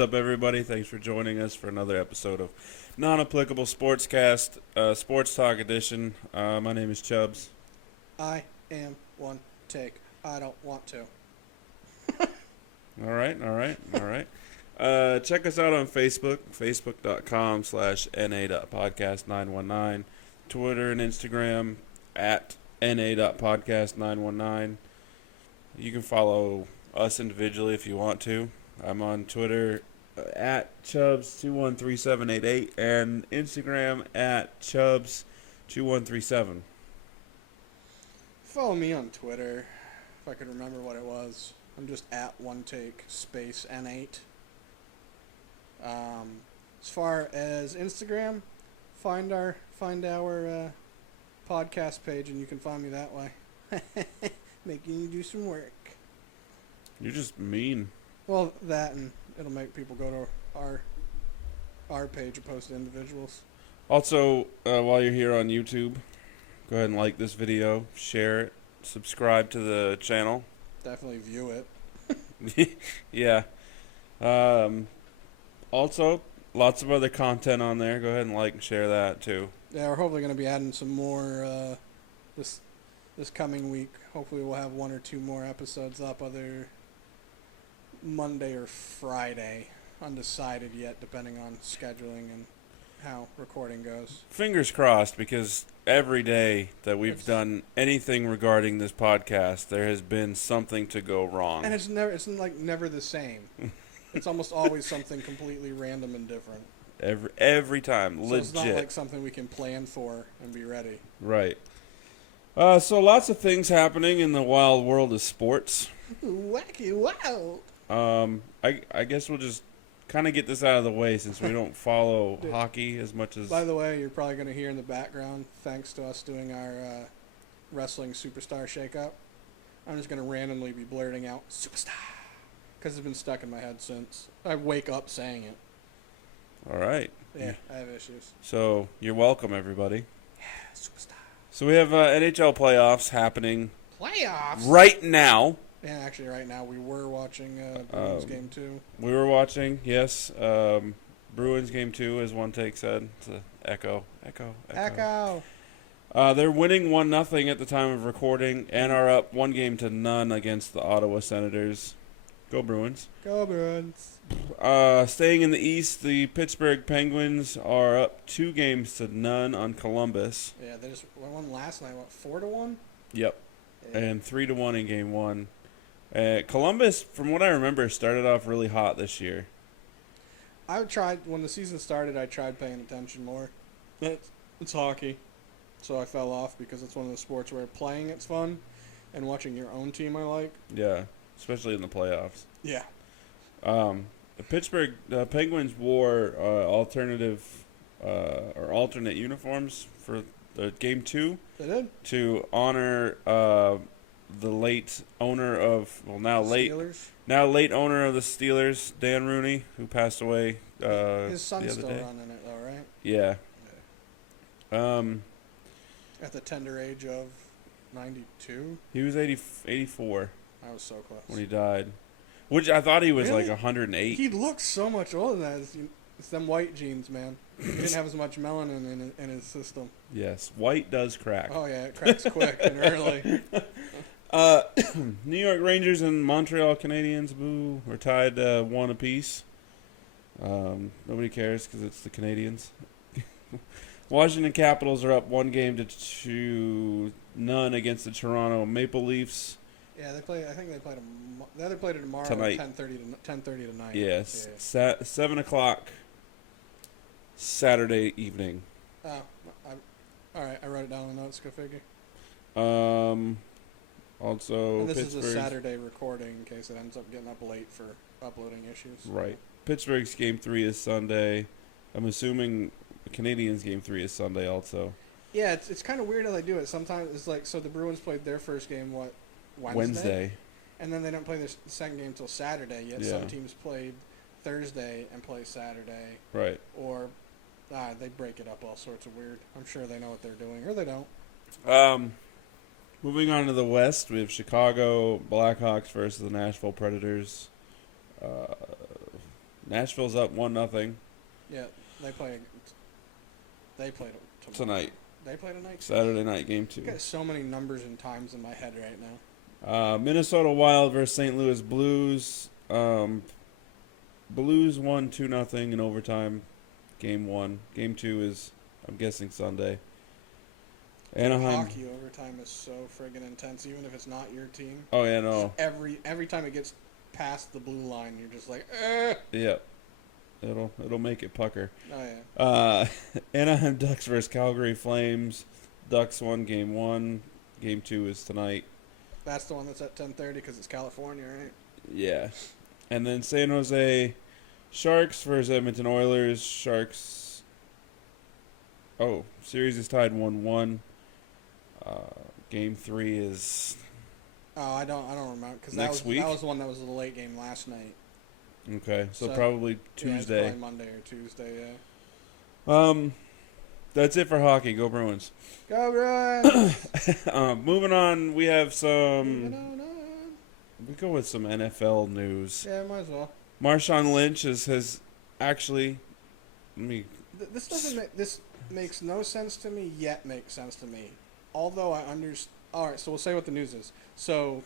up, everybody? Thanks for joining us for another episode of Non-Applicable Sportscast, Sports Talk Edition. My name is Chubbs. I am one take. I don't want to. All right. Check us out on Facebook, facebook.com/na.podcast919, Twitter and Instagram at na.podcast919. You can follow us individually if you want to. I'm on Twitter at Chubbs213788 and Instagram at Chubbs2137. Follow me on Twitter, if I could remember what it was. I'm just at one take space N8. As far as Instagram, find our podcast page and you can find me that way. Making you do some work. You're just mean. Well, that and it'll make people go to our page opposed to individuals. Also, while you're here on YouTube, go ahead and like this video, share it, subscribe to the channel. Definitely view it. Yeah. Also, lots of other content on there. Go ahead and like and share that too. Yeah, we're hopefully going to be adding some more this coming week. Hopefully we'll have one or two more episodes up either Monday or Friday. Undecided yet, depending on scheduling and how recording goes. Fingers crossed, because every day that we've done anything regarding this podcast, there has been something to go wrong. And it's never the same. It's almost always something completely random and different. Every time, so legit. It's not like something we can plan for and be ready. Right. So lots of things happening in the wild world of sports. Wacky wow. I guess we'll just kind of get this out of the way since we don't follow hockey as much as... By the way, you're probably going to hear in the background, thanks to us doing our wrestling superstar shakeup, I'm just going to randomly be blurting out, superstar, because it's been stuck in my head since. I wake up saying it. All right. Yeah, I have issues. So, you're welcome, everybody. Yeah, superstar. So we have NHL Playoffs happening... Playoffs? Right now. Yeah, actually, right now we were watching Bruins Game 2. We were watching, yes. Bruins Game 2, as one take said. It's an echo. They're winning 1-0 at the time of recording and are up 1-0 against the Ottawa Senators. Go Bruins. Go Bruins. Staying in the East, the Pittsburgh Penguins are up 2-0 on Columbus. Yeah, they just won last night, what, 4-1? Yep. Yeah. And 3-1 in Game 1. Columbus, from what I remember, started off really hot this year. When the season started, I tried paying attention more. It's hockey. So I fell off because it's one of the sports where playing it's fun and watching your own team I like. Yeah, especially in the playoffs. Yeah. The Pittsburgh Penguins wore alternate uniforms for the Game 2. They did? To honor the late owner of late owner of the Steelers, Dan Rooney, who passed away his son's the other still day. running it though, right? Yeah. At the tender age of 92? He was 84 I was so close. when he died. Which I thought he was Really? like 108. He looks so much older than that. It's them white genes, man. He didn't have as much melanin in his system. Yes, white does crack. Oh, yeah, it cracks quick and early. New York Rangers and Montreal Canadiens, boo, are tied 1 apiece. Nobody cares because it's the Canadiens. Washington Capitals are up 1-2 against the Toronto Maple Leafs. Yeah, they play. I think they played it tomorrow Tonight. at 10:30 tonight. Yes, Yeah. 7 o'clock Saturday evening. Oh, all right. I wrote it down in the notes. Go figure. Also, And this Pittsburgh's, is a Saturday recording in case it ends up getting up late for uploading issues. Right. Pittsburgh's Game 3 is Sunday. I'm assuming the Canadiens' Game 3 is Sunday also. Yeah, it's kind of weird how they do it. Sometimes it's like, so the Bruins played their first game, what, Wednesday? And then they don't play the second game until Saturday, yet some teams played Thursday and play Saturday. Right. Or they break it up all sorts of weird. I'm sure they know what they're doing, or they don't. Moving on to the West, we have Chicago Blackhawks versus the Nashville Predators. Nashville's up 1-0 Yeah, they play tonight. They play tonight. Saturday night, game 2. I've got so many numbers and times in my head right now. Minnesota Wild versus St. Louis Blues. Blues won 2-0 in overtime. Game 1. Game 2 is, I'm guessing, Sunday. Anaheim. Hockey overtime is so friggin' intense, even if it's not your team. Oh yeah, no. Every time it gets past the blue line, you're just like, eh. Yeah. It'll make it pucker. Oh yeah. Anaheim Ducks versus Calgary Flames. Ducks won game 1. Game 2 is tonight. That's the one that's at 10:30 because it's California, right? Yeah. And then San Jose Sharks versus Edmonton Oilers. Sharks. Oh, series is tied 1-1. Game 3 is Oh, I don't remember because next week. That was the one that was the late game last night. Okay, so probably Tuesday. Yeah, it's probably Monday or Tuesday. Yeah. That's it for hockey. Go Bruins. Go Bruins. Moving on, we have some. Moving on. We go with some NFL news. Yeah, might as well. Marshawn Lynch has actually. This makes no sense to me, yet makes sense to me. Although I understand. All right, so we'll say what the news is. So,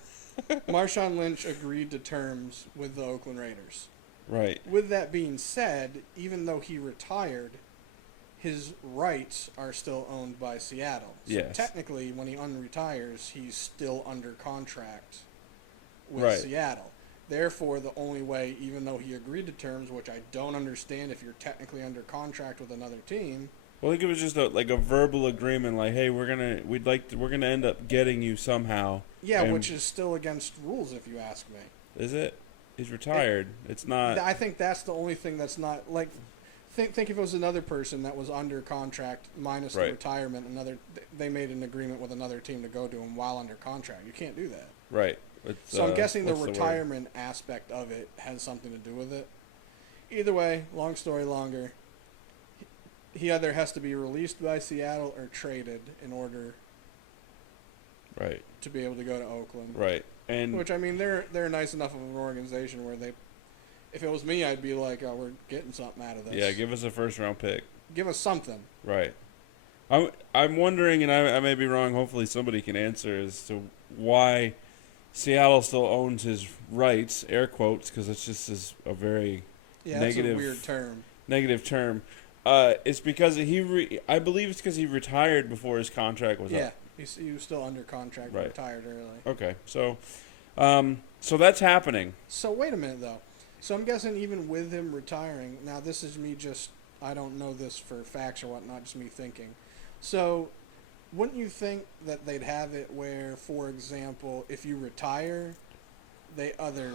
Marshawn Lynch agreed to terms with the Oakland Raiders. Right. With that being said, even though he retired, his rights are still owned by Seattle. So yes. Technically, when he unretires, he's still under contract with Seattle. Therefore, the only way, even though he agreed to terms, which I don't understand if you're technically under contract with another team. Well, I think it was just a verbal agreement, like, hey, we're gonna end up getting you somehow. Yeah, which is still against rules, if you ask me. Is it? He's retired. It's not. I think that's the only thing that's not like. Think if it was another person that was under contract minus the retirement, they made an agreement with another team to go to him while under contract. You can't do that. Right. So I'm guessing the retirement aspect of it has something to do with it. Either way, long story longer. He either has to be released by Seattle or traded in order to be able to go to Oakland. Right. And which, I mean, they're nice enough of an organization where if it was me, I'd be like, oh, we're getting something out of this. Yeah, give us a first-round pick. Give us something. Right. I'm wondering, and I may be wrong, hopefully somebody can answer, as to why Seattle still owns his rights, air quotes, because it's just a very negative, that's a weird term. Negative term. It's because I believe it's because he retired before his contract was up. Yeah, he was still under contract, but retired early. Okay, so that's happening. So wait a minute, though. So I'm guessing even with him retiring, now this is me I don't know this for facts or whatnot, just me thinking. So wouldn't you think that they'd have it where, for example, if you retire, they either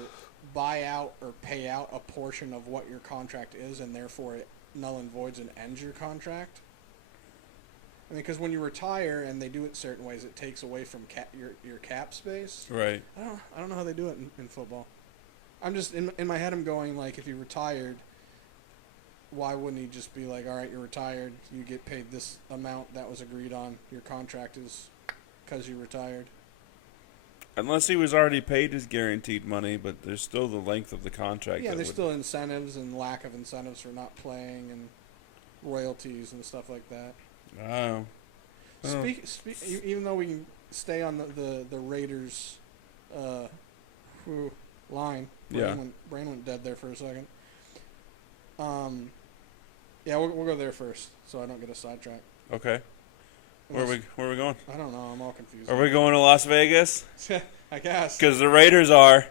buy out or pay out a portion of what your contract is, and therefore it null and voids and ends your contract? I mean, because when you retire and they do it certain ways, it takes away from your cap space. Right. I don't know how they do it in football. I'm just in my head. I'm going like, if he retired, why wouldn't he just be like, all right, you're retired, you get paid this amount that was agreed on. Your contract is because you retired. Unless he was already paid his guaranteed money, but there's still the length of the contract. Yeah, there's still incentives and lack of incentives for not playing and royalties and stuff like that. Oh. Even though we can stay on the Raiders line. Brain went dead there for a second. Yeah, we'll go there first, so I don't get a sidetrack. Okay. Where are we going? I don't know. I'm all confused. Are we going to Las Vegas? I guess. Because the Raiders are,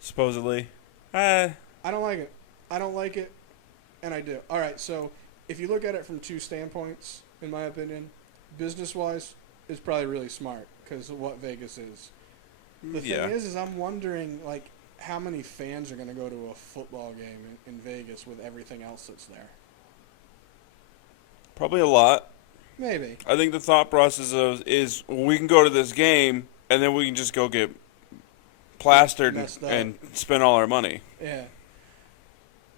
supposedly. I don't like it. I don't like it, and I do. All right, so if you look at it from two standpoints, in my opinion, business-wise, it's probably really smart because of what Vegas is. The thing is I'm wondering, like, how many fans are going to go to a football game in Vegas with everything else that's there? Probably a lot. Maybe. I think the thought process is we can go to this game and then we can just go get plastered and spend all our money. Yeah.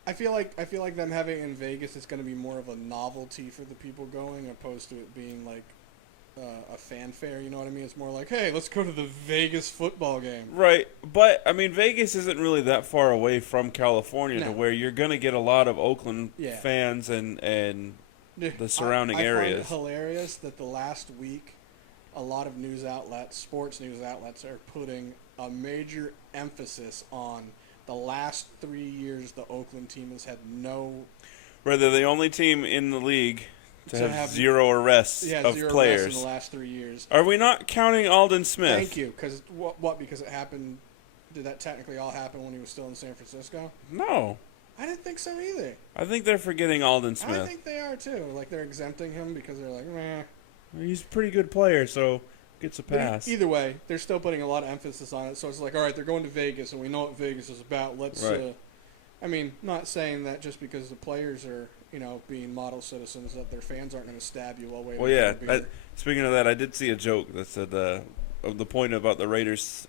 I feel like them having it in Vegas is going to be more of a novelty for the people going, opposed to it being like a fanfare. You know what I mean? It's more like, hey, let's go to the Vegas football game. Right, but I mean, Vegas isn't really that far away from California to No. where you're gonna get a lot of Oakland Yeah. fans and the surrounding I areas. find it hilarious that the last week, a lot of news outlets, sports news outlets, are putting a major emphasis on the last 3 years the Oakland team has had no. Where they're the only team in the league to To have have- zero arrests of zero players. arrests in the last 3 years. Are we not counting Alden Smith? Thank you, because what? Because it happened. Did that technically all happen when he was still in San Francisco? No. I didn't think so either. I think they're forgetting Alden I Smith. think they are too. Like they're exempting him because they're like, meh. He's a pretty good player, so gets a But pass. either way, they're still putting a lot of emphasis on it. So it's like, all right, they're going to Vegas, and we know what Vegas is about. Let's. Right. I mean, not saying that just because the players are, being model citizens, that their fans aren't going to stab you while waiting. Well, yeah. for a beer. Speaking of that, I did see a joke that said of the point about the Raiders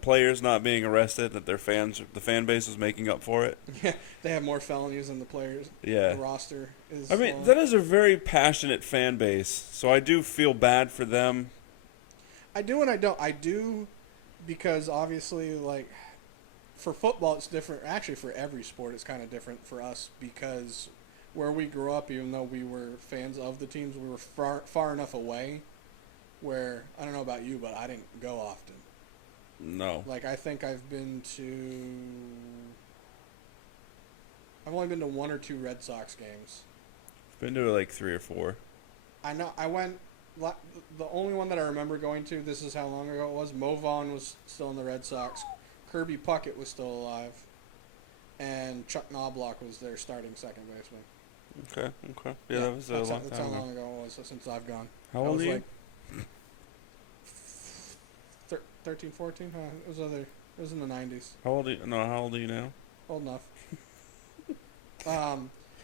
players not being arrested, that the fan base was making up for it. Yeah, they have more felonies than the players. Yeah. The roster is. I mean, that is a very passionate fan base, so I do feel bad for them. I do and I don't. I do because obviously, like, for football, it's different. Actually, for every sport, it's kind of different for us because where we grew up, even though we were fans of the teams, we were far enough away where, I don't know about you, but I didn't go often. No. Like, I think I've only been to 1 or 2 Red Sox games. Been to like 3 or 4. I know, I went, the only one that I remember going to, this is how long ago it was, Mo Vaughn was still in the Red Sox, Kirby Puckett was still alive, and Chuck Knobloch was their starting second baseman. Okay. Yeah, that was a long time That's how ago. long ago it was since I've gone. How old are you? 13, 14? It was in the 90s. How old are you now? Old enough.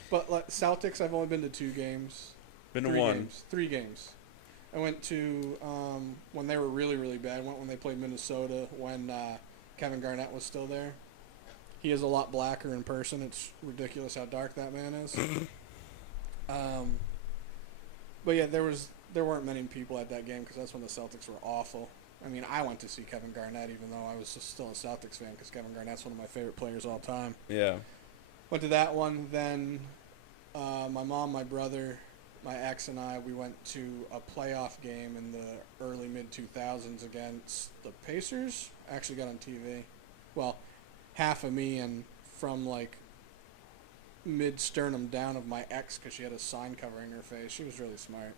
But like Celtics, I've only been to 2 games. Been to 3 1. games. 3 games. I went to when they were really, really bad. I went when they played Minnesota when Kevin Garnett was still there. He is a lot blacker in person. It's ridiculous how dark that man is. But yeah, there weren't many people at that game because that's when the Celtics were awful. I mean, I went to see Kevin Garnett even though I was still a Celtics fan because Kevin Garnett's one of my favorite players of all time. Yeah. Went to that one. Then my mom, my brother, my ex, and I, we went to a playoff game in the early mid-2000s against the Pacers. Actually got on TV. Well, half of me and from like mid-sternum down of my ex because she had a sign covering her face. She was really smart.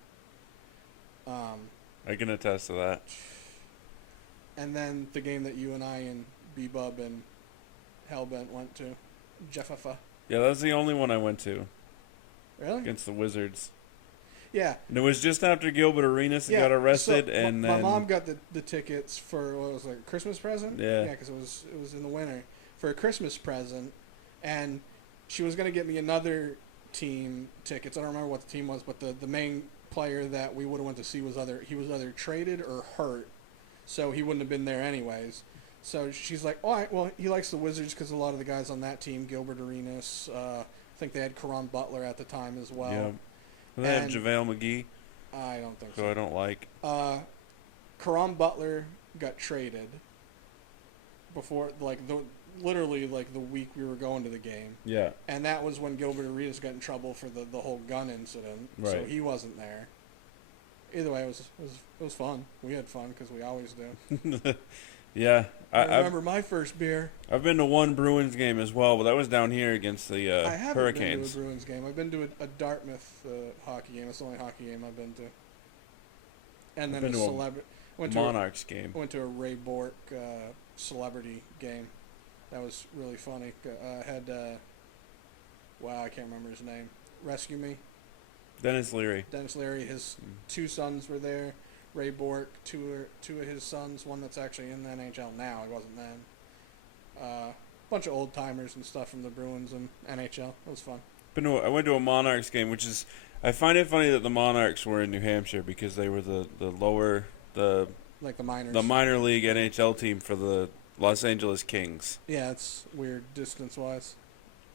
I can attest to that. And then the game that you and I and B-Bub and Hellbent went to, Jeffafa. Yeah, that was the only one I went to Really? against the Wizards. Yeah. And it was just after Gilbert Arenas got arrested, so and my then mom got the tickets for what was it, like a Christmas present. Yeah. Yeah, because it was in the winter for a Christmas present, and she was gonna get me another team tickets. I don't remember what the team was, but the main player that we would have went to see was either traded or hurt, so he wouldn't have been there anyways. So she's like, all right, well, he likes the Wizards because a lot of the guys on that team, Gilbert Arenas, I think they had Caron Butler at the time as well. yeah. And they have JaVale McGee, I don't think who so. I don't like. Caron Butler got traded before, literally the week we were going to the game. Yeah. And that was when Gilbert Arenas got in trouble for the whole gun incident. Right. So he wasn't there. Either way, it was fun. We had fun because we always do. Yeah. I remember my first beer. I've been to one Bruins game as well, but that was down here against the I haven't Hurricanes. been to a Bruins game. I've been to a Dartmouth hockey game. It's the only hockey game I've been to. And then I've been to a went Monarchs game. I went to a Ray Bork celebrity game. That was really funny. Had wow, I can't remember his name. Rescue Me. Dennis Leary. Dennis Leary. His 2 sons were there. Ray Bork, two of his sons. One that's actually in the NHL now. He wasn't then. Bunch of old timers and stuff from the Bruins and NHL. It was fun. I went to a Monarchs game, which is, I find it funny that the Monarchs were in New Hampshire because they were the Like the minors. the minor league NHL team for the Los Angeles Kings. Yeah, it's weird distance-wise.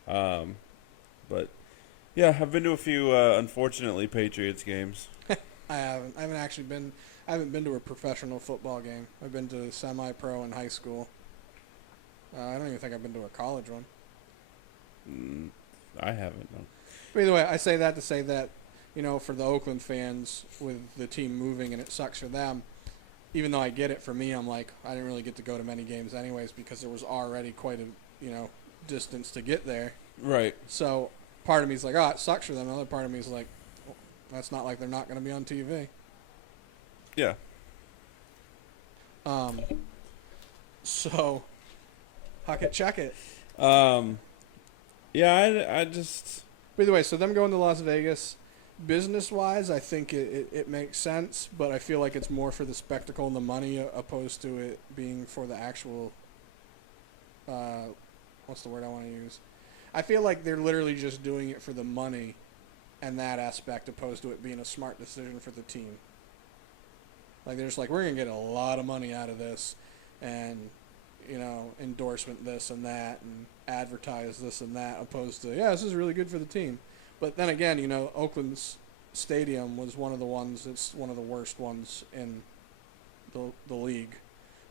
But yeah, I've been to a few unfortunately Patriots games. I haven't. I haven't been to a professional football game. I've been to semi-pro in high school. I don't even think I've been to a college one. I haven't. No. But either way, I say that to say that, for the Oakland fans with the team moving and it sucks for them, even though I get it, for me, I'm like, I didn't really get to go to many games anyways because there was already quite a, distance to get there. Right. So part of me is like, oh, it sucks for them. Another part of me is like, well, that's not like they're not going to be on TV. Yeah. So, huck it, check it. Yeah, I just... By the way, so them going to Las Vegas, business-wise, I think it makes sense, but I feel like it's more for the spectacle and the money opposed to it being for the actual, what's the word I want to use? I feel like they're literally just doing it for the money and that aspect opposed to it being a smart decision for the team. Like, they're just like, we're going to get a lot of money out of this and, endorsement this and that and advertise this and that opposed to, yeah, this is really good for the team. But then again, Oakland's stadium was one of the ones, it's one of the worst ones in the league.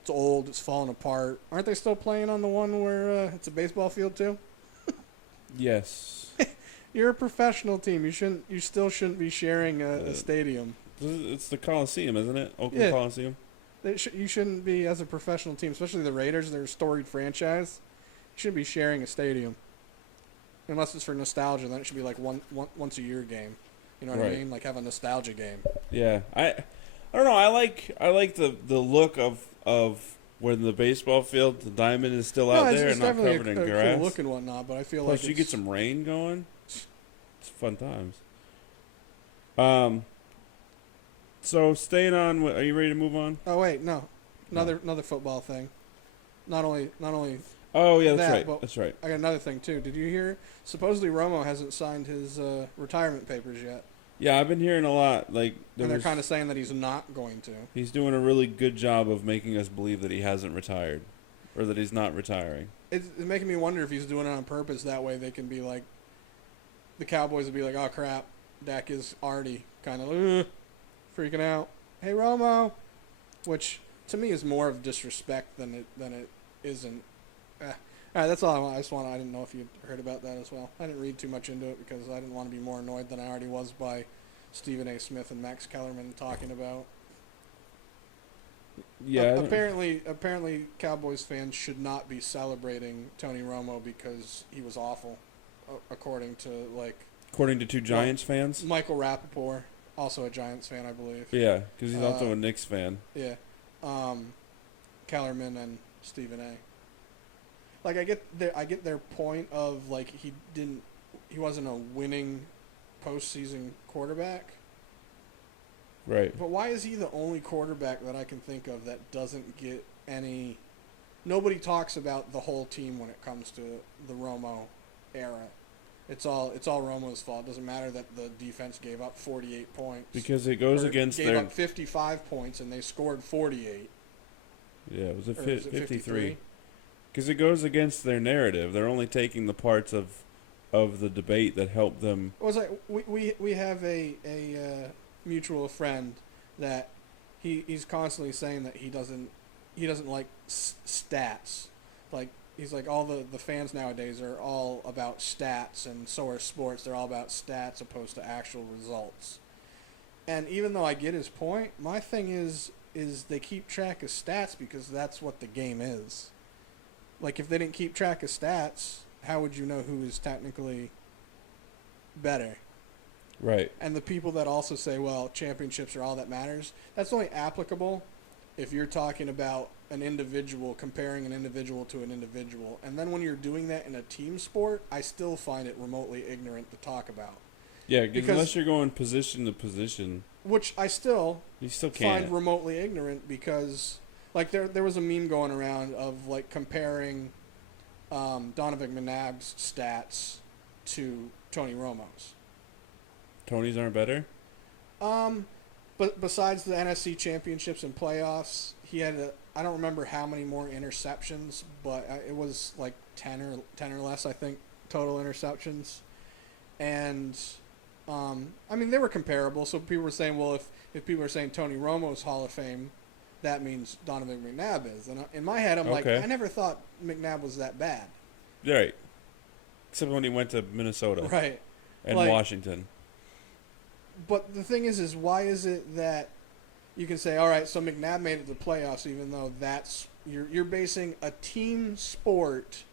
It's old, it's falling apart. Aren't they still playing on the one where it's a baseball field too? Yes. You're a professional team. You still shouldn't be sharing a stadium. It's the Coliseum, isn't it? Oakland Coliseum. You shouldn't be, as a professional team, especially the Raiders, they're a storied franchise. You shouldn't be sharing a stadium. Unless it's for nostalgia, then it should be like once a year game. You know what I mean? Like have a nostalgia game. Yeah. I don't know. I like the look of when the baseball field, the diamond is still out there and not covered in grass. Cool look and whatnot, but I feel Plus like you get some rain going. It's fun times. So staying on, are you ready to move on? Oh wait, no, another football thing. Not only. Oh yeah, that's that, right. That's right. I got another thing too. Did you hear? Supposedly Romo hasn't signed his retirement papers yet. Yeah, I've been hearing a lot. Like, and they're kind of saying that he's not going to. He's doing a really good job of making us believe that he hasn't retired, or that he's not retiring. It's making me wonder if he's doing it on purpose. That way they can be like, the Cowboys would be like, oh crap, Dak is already kind of freaking out. Hey Romo, which to me is more of disrespect than it isn't. All right, that's all I want. I didn't know if you heard about that as well. I didn't read too much into it because I didn't want to be more annoyed than I already was by Stephen A. Smith and Max Kellerman talking about. Yeah. Apparently, Cowboys fans should not be celebrating Tony Romo because he was awful, according to two Giants fans. Michael Rappaport, also a Giants fan, I believe. Yeah, because he's also a Knicks fan. Yeah, Kellerman and Stephen A. Like I get their point of like he wasn't a winning postseason quarterback. Right. But why is he the only quarterback that I can think of that doesn't get any? Nobody talks about the whole team when it comes to the Romo era. It's all Romo's fault. It doesn't matter that the defense gave up 48 points. Because it goes against gave up 55 points and they scored 48. Yeah, it was 53. Because it goes against their narrative. They're only taking the parts of the debate that help them. It was like we have a mutual friend that he's constantly saying that he doesn't like stats. Like he's like all the fans nowadays are all about stats, and so are sports. They're all about stats opposed to actual results. And even though I get his point, my thing is they keep track of stats because that's what the game is. Like, if they didn't keep track of stats, how would you know who is technically better? Right. And the people that also say, well, championships are all that matters, that's only applicable if you're talking about an individual, comparing an individual to an individual. And then when you're doing that in a team sport, I still find it remotely ignorant to talk about. Yeah, because unless you're going position to position. Which I still can't find remotely ignorant because... Like, there was a meme going around of, like, comparing Donovan McNabb's stats to Tony Romo's. Tony's aren't better? But besides the NFC championships and playoffs, he had I don't remember how many more interceptions, but it was, like, 10 or less, I think, total interceptions. And I mean, they were comparable. So people were saying, well, if people are saying Tony Romo's Hall of Fame, that means Donovan McNabb is. And in my head, I'm like, I never thought McNabb was that bad. Right. Except when he went to Minnesota. Right. And Washington. But the thing is why is it that you can say, all right, so McNabb made it to the playoffs, even though that's you're basing a team sport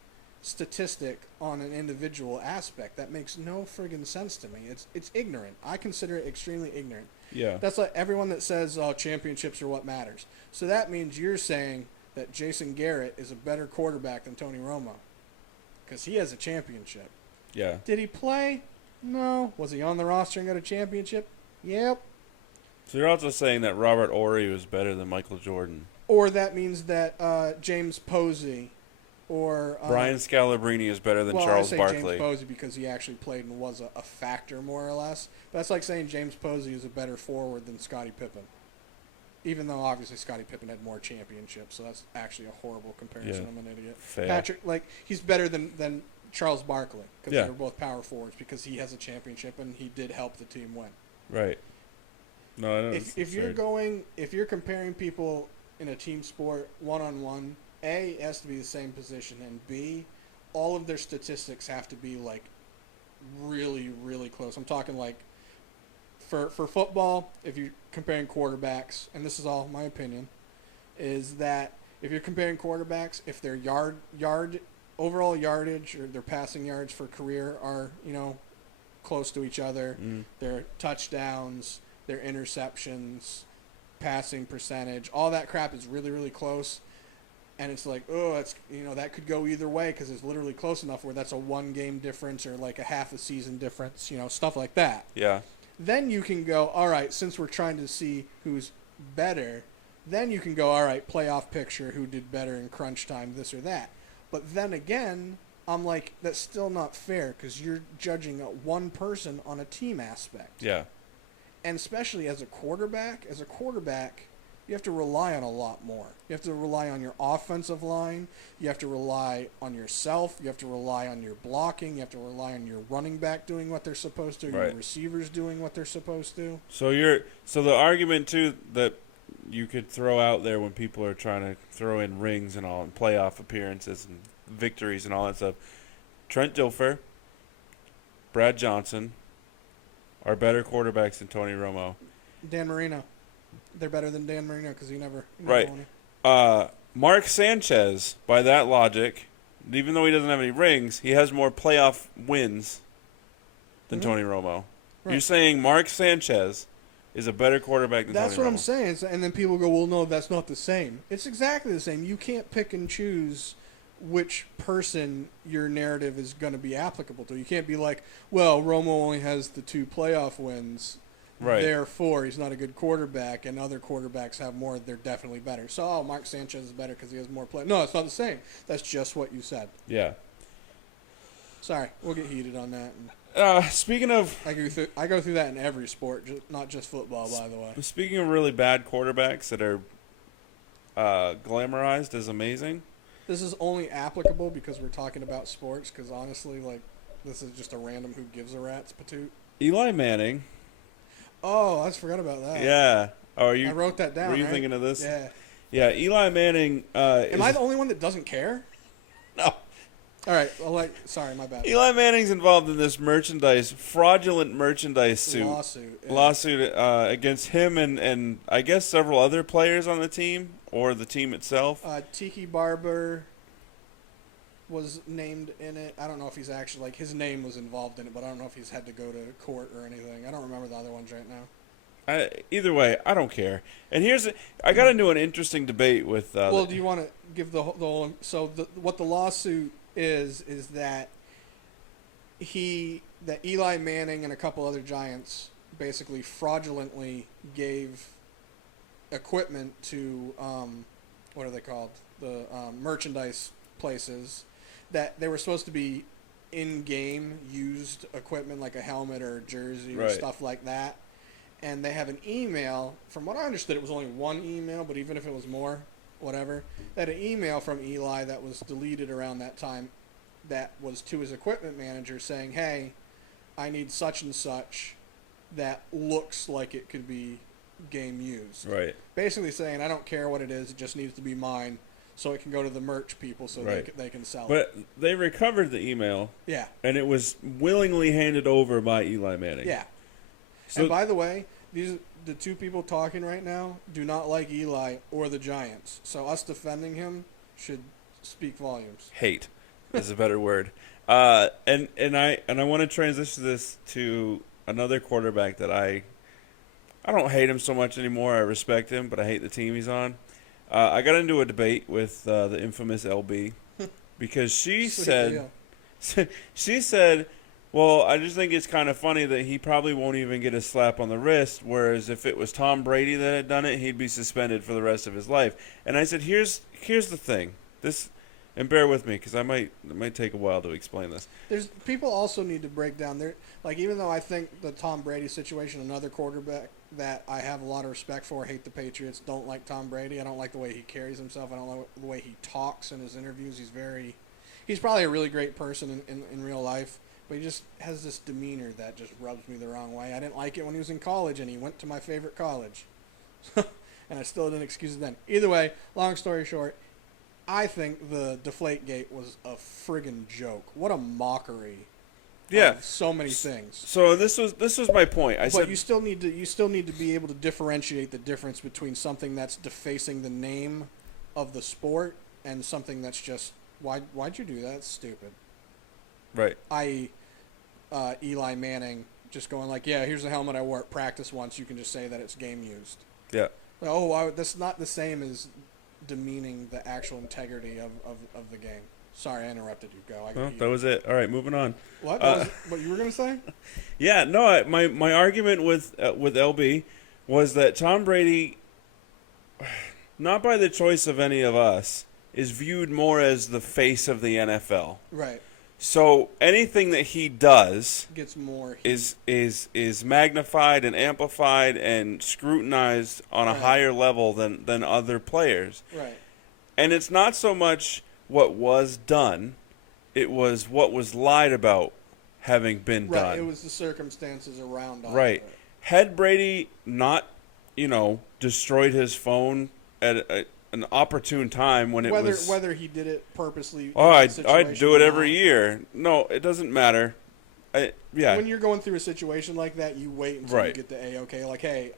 statistic on an individual aspect. That makes no friggin' sense to me. It's ignorant. I consider it extremely ignorant. Yeah. That's like everyone that says, oh, championships are what matters. So that means you're saying that Jason Garrett is a better quarterback than Tony Romo because he has a championship. Yeah. Did he play? No. Was he on the roster and got a championship? Yep. So you're also saying that Robert Horry was better than Michael Jordan. Or that means that James Posey or Brian Scalabrine is better than Charles Barkley. James Posey because he actually played and was a factor more or less. But that's like saying James Posey is a better forward than Scottie Pippen. Even though obviously Scottie Pippen had more championships, so that's actually a horrible comparison. Yeah. I'm an idiot. Fail. Patrick, he's better than Charles Barkley because they were both power forwards because he has a championship and he did help the team win. Right. No, I know. If you're comparing people in a team sport one-on-one, A, it has to be the same position, and B, all of their statistics have to be really, really close. I'm talking for football, if you're comparing quarterbacks, and this is all my opinion, is that if you're comparing quarterbacks, if their overall yardage or their passing yards for career are, close to each other, their touchdowns, their interceptions, passing percentage, all that crap is really, really close. And it's that could go either way because it's literally close enough where that's a one-game difference or a half a season difference, stuff like that. Yeah. Then you can go, all right, since we're trying to see who's better, then you can go, all right, playoff picture, who did better in crunch time, this or that. But then again, I'm like, that's still not fair because you're judging one person on a team aspect. Yeah. And especially as a quarterback, you have to rely on a lot more. You have to rely on your offensive line. You have to rely on yourself. You have to rely on your blocking. You have to rely on your running back doing what they're supposed to. Right. Your receivers doing what they're supposed to. So the argument too that you could throw out there when people are trying to throw in rings and all and playoff appearances and victories and all that stuff, Trent Dilfer, Brad Johnson are better quarterbacks than Tony Romo. Dan Marino. They're better than Dan Marino because he never right. Won it. Mark Sanchez, by that logic, even though he doesn't have any rings, he has more playoff wins than Tony Romo. Right. You're saying Mark Sanchez is a better quarterback than Tony Romo. That's what I'm saying. And then people go, well, no, that's not the same. It's exactly the same. You can't pick and choose which person your narrative is going to be applicable to. You can't be like, well, Romo only has the 2 playoff wins. Right. Therefore, he's not a good quarterback, and other quarterbacks have more. They're definitely better. So, Mark Sanchez is better because he has more play. No, it's not the same. That's just what you said. Yeah. Sorry, we'll get heated on that. Speaking of... I go through that in every sport, not just football, by the way. Speaking of really bad quarterbacks that are glamorized as amazing... This is only applicable because we're talking about sports, because honestly, this is just a random who gives a rat's patoot. Eli Manning... Oh, I just forgot about that. Yeah. Oh, I wrote that down. Were you thinking of this? Yeah. Yeah, Eli Manning. Am I the only one that doesn't care? No. All right. Well, sorry, my bad. Eli Manning's involved in this fraudulent merchandise suit. Lawsuit against him and I guess several other players on the team or the team itself. Tiki Barber was named in it. I don't know if he's actually, his name was involved in it, but I don't know if he's had to go to court or anything. I don't remember the other ones right now. Either way, I don't care. And I got into an interesting debate with... well, do you want to give the whole... So what the lawsuit is that Eli Manning and a couple other Giants basically fraudulently gave equipment to, what are they called? The merchandise places that they were supposed to be in-game used equipment like a helmet or a jersey or stuff like that. And they have an email. From what I understood, it was only one email, but even if it was more, whatever. They had an email from Eli that was deleted around that time that was to his equipment manager saying, hey, I need such and such that looks like it could be game used. Right. Basically saying, I don't care what it is, it just needs to be mine, so it can go to the merch people so they can sell it. But they recovered the email. Yeah. And it was willingly handed over by Eli Manning. Yeah. So, and by the way, the two people talking right now do not like Eli or the Giants. So us defending him should speak volumes. hate is a better word. And I want to transition this to another quarterback that I don't hate him so much anymore. I respect him, but I hate the team he's on. I got into a debate with the infamous LB because she said, well, I just think it's kind of funny that he probably won't even get a slap on the wrist, whereas if it was Tom Brady that had done it, he'd be suspended for the rest of his life. And I said, here's the thing. And bear with me because it might take a while to explain this. There's people also need to break down their, like, even though I think the Tom Brady situation, another quarterback that I have a lot of respect for, hate the Patriots, don't like Tom Brady. I don't like the way he carries himself. I don't like the way he talks in his interviews. He's probably a really great person in real life, but he just has this demeanor that just rubs me the wrong way. I didn't like it when he was in college, and he went to my favorite college. And I still didn't excuse it then. Either way, long story short, I think the Deflategate was a friggin' joke. What a mockery. Yeah. Of so many things. So this was my point. I said you still need to be able to differentiate the difference between something that's defacing the name of the sport and something that's just why'd you do that? It's stupid. Right. I.e., Eli Manning just going like, yeah, here's the helmet I wore at practice once. You can just say that it's game used. Yeah. That's not the same as demeaning the actual integrity of the game. Sorry, I interrupted you. Go. That was it. All right, moving on. What? What you were going to say? Yeah, no. My argument with LB was that Tom Brady, not by the choice of any of us, is viewed more as the face of the NFL. Right. So anything that he does gets more is magnified and amplified and scrutinized on a higher level than other players. Right. And it's not so much what was done, it was what was lied about having been done. Right. It was the circumstances around all right. of it. Had Brady not, destroyed his phone at an opportune time when whether he did it purposely. I'd do it every year. No, it doesn't matter. When you're going through a situation like that, you wait until you get the A-OK. Like, hey,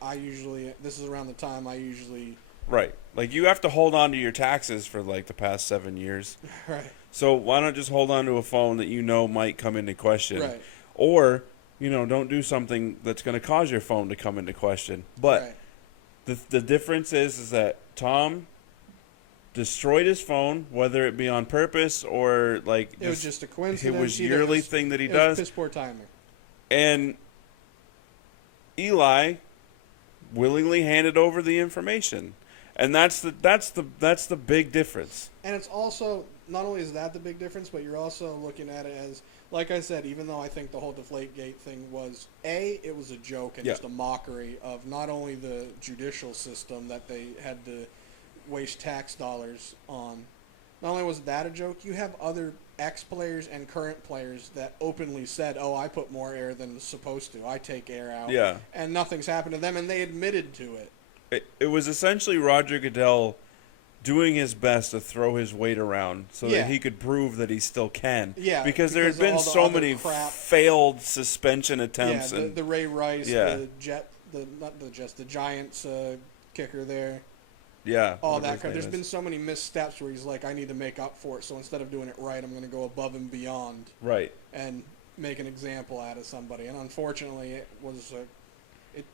this is around the time I usually. Right. Like, you have to hold on to your taxes for, like, the past 7 years. Right. So why not just hold on to a phone that might come into question? Right. Or, don't do something that's going to cause your phone to come into question. But the difference is that Tom destroyed his phone, whether it be on purpose or like it was just a coincidence. It was yearly thing that he does. Piss poor timing. And Eli willingly handed over the information, and that's the big difference. And it's also not only is that the big difference, but you're also looking at it as, like I said, even though I think the whole Deflategate thing was it was a joke and just a mockery of not only the judicial system that they had to waste tax dollars on. Not only was that a joke, you have other ex-players and current players that openly said, I put more air than supposed to. I take air out. Yeah. And nothing's happened to them, and they admitted to it. It was essentially Roger Goodell doing his best to throw his weight around so that he could prove that he still can. Yeah. Because there had been so many failed suspension attempts. Yeah, the Ray Rice, the Giants kicker there. Yeah. All that crap. There's been so many missteps where he's like, I need to make up for it. So instead of doing it right, I'm going to go above and beyond. Right. And make an example out of somebody. And unfortunately, it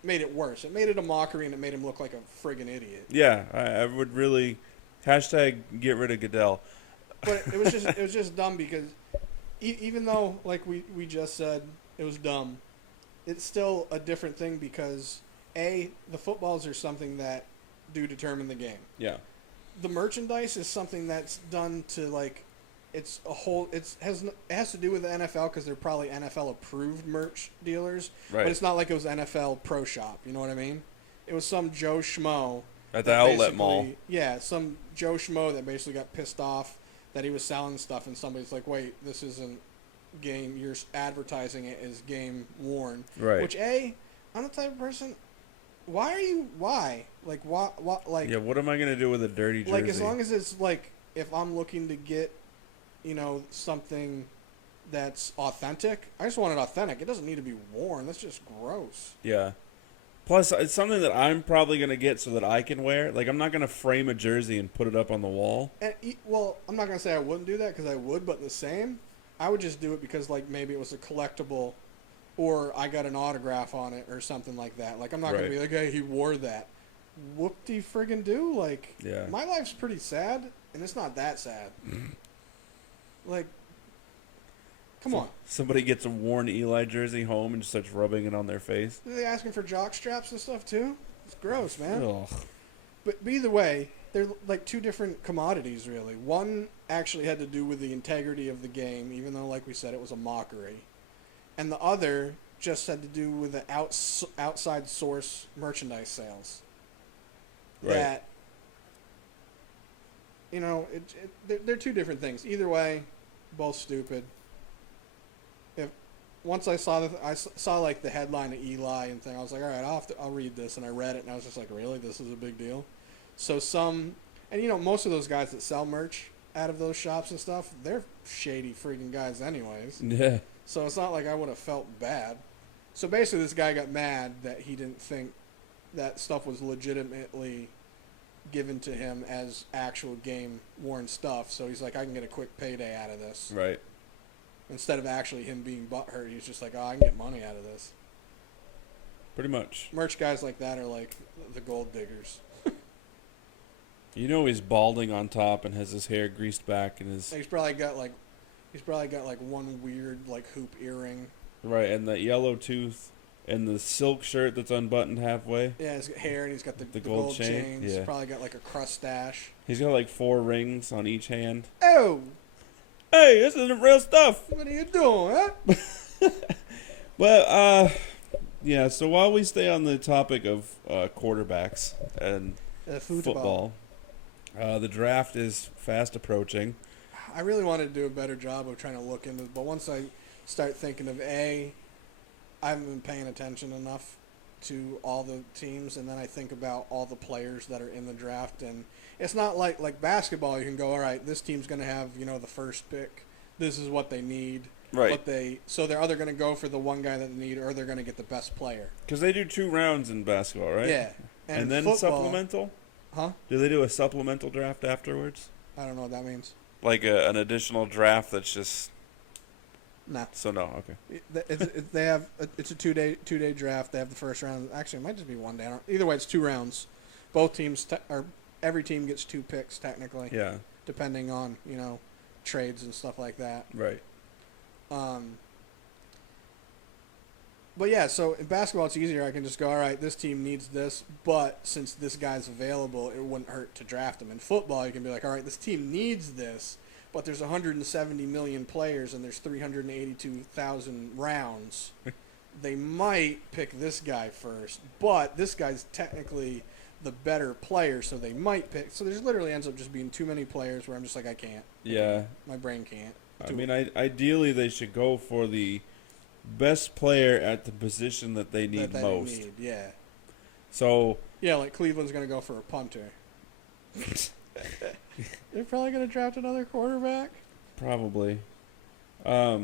made it worse. It made it a mockery, and it made him look like a friggin' idiot. Yeah, I would really #get rid of Goodell. But it was just dumb because even though, like we just said, it was dumb, it's still a different thing because the footballs are something that do determine the game. Yeah. The merchandise is something that's done to it has to do with the NFL because they're probably NFL approved merch dealers. Right. But it's not like it was NFL Pro Shop. You know what I mean? It was some Joe Schmo at the outlet mall. Yeah, some Joe Schmo that basically got pissed off that he was selling stuff, and somebody's like, "Wait, this isn't game. You're advertising it as game worn." Right. Which I'm the type of person. Why? Like, like, Yeah, what am I going to do with a dirty jersey? like, as long as it's, like, if I'm looking to get, something that's authentic, I just want it authentic. It doesn't need to be worn. That's just gross. Yeah. Plus, it's something that I'm probably going to get so that I can wear. Like, I'm not going to frame a jersey and put it up on the wall. And, well, I'm not going to say I wouldn't do that, because I would, but the same, I would just do it because, like, maybe it was a collectible, or I got an autograph on it or something like that. Like, I'm not going to be like, hey, he wore that. Whoop-de-friggin' do? Like, Yeah. my life's pretty sad, and it's not that sad. Like, come on. Somebody gets a worn Eli jersey home and starts rubbing it on their face. Are they asking for jock straps and stuff, too? It's gross, man. Ugh. But either way, they're like two different commodities, really. One actually had to do with the integrity of the game, even though, like we said, it was a mockery. And the other just had to do with the outside source merchandise sales. Right. That, they're two different things. Either way, both stupid. Once I saw like the headline of Eli and thing, I was like, all right, I'll read this, and I read it, and I was just like, really, this is a big deal. So most of those guys that sell merch out of those shops and stuff, they're shady freaking guys, anyways. Yeah. So it's not like I would have felt bad. So basically, this guy got mad that he didn't think that stuff was legitimately given to him as actual game worn stuff. So he's like, I can get a quick payday out of this. Right. Instead of actually him being butthurt, he's just like, oh, I can get money out of this. Pretty much. Merch guys like that are like the gold diggers. He's balding on top and has his hair greased back and his... He's probably got like one weird like hoop earring. Right, and that yellow tooth and the silk shirt that's unbuttoned halfway. Yeah, he's got hair and he's got the gold chains. chain. He's Yeah. probably got like a crustache. He's got like 4 rings on each hand. Oh! Hey, this isn't real stuff. What are you doing, huh? Well, yeah, so while we stay on the topic of quarterbacks and football, the draft is fast approaching. I really wanted to do a better job of trying to look into it, but once I start thinking of I haven't been paying attention enough to all the teams, and then I think about all the players that are in the draft, and it's not like basketball. You can go, all right, this team's going to have the first pick. This is what they need. Right. So they're either going to go for the one guy that they need, or they're going to get the best player. Because they do 2 rounds in basketball, right? Yeah. And then football, supplemental? Huh? Do they do a supplemental draft afterwards? I don't know what that means. Like an additional draft that's just... Nah. So no, okay. It's a two-day draft. They have the first round. Actually, it might just be one day. Either way, it's 2 rounds. Both teams every team gets 2 picks technically. Yeah. Depending on trades and stuff like that. Right. But yeah, so in basketball it's easier. I can just go, all right, this team needs this, but since this guy's available, it wouldn't hurt to draft him. In football, you can be like, all right, this team needs this, but there's 170 million players and there's 382,000 rounds. They might pick this guy first, but this guy's technically the better player, so they might pick. So there's literally ends up just being too many players where I'm just like, I can't. Yeah. My brain can't. I mean, ideally they should go for the best player at the position that they need most. Yeah. So yeah, like Cleveland's going to go for a punter. They're probably going to draft another quarterback. Probably. But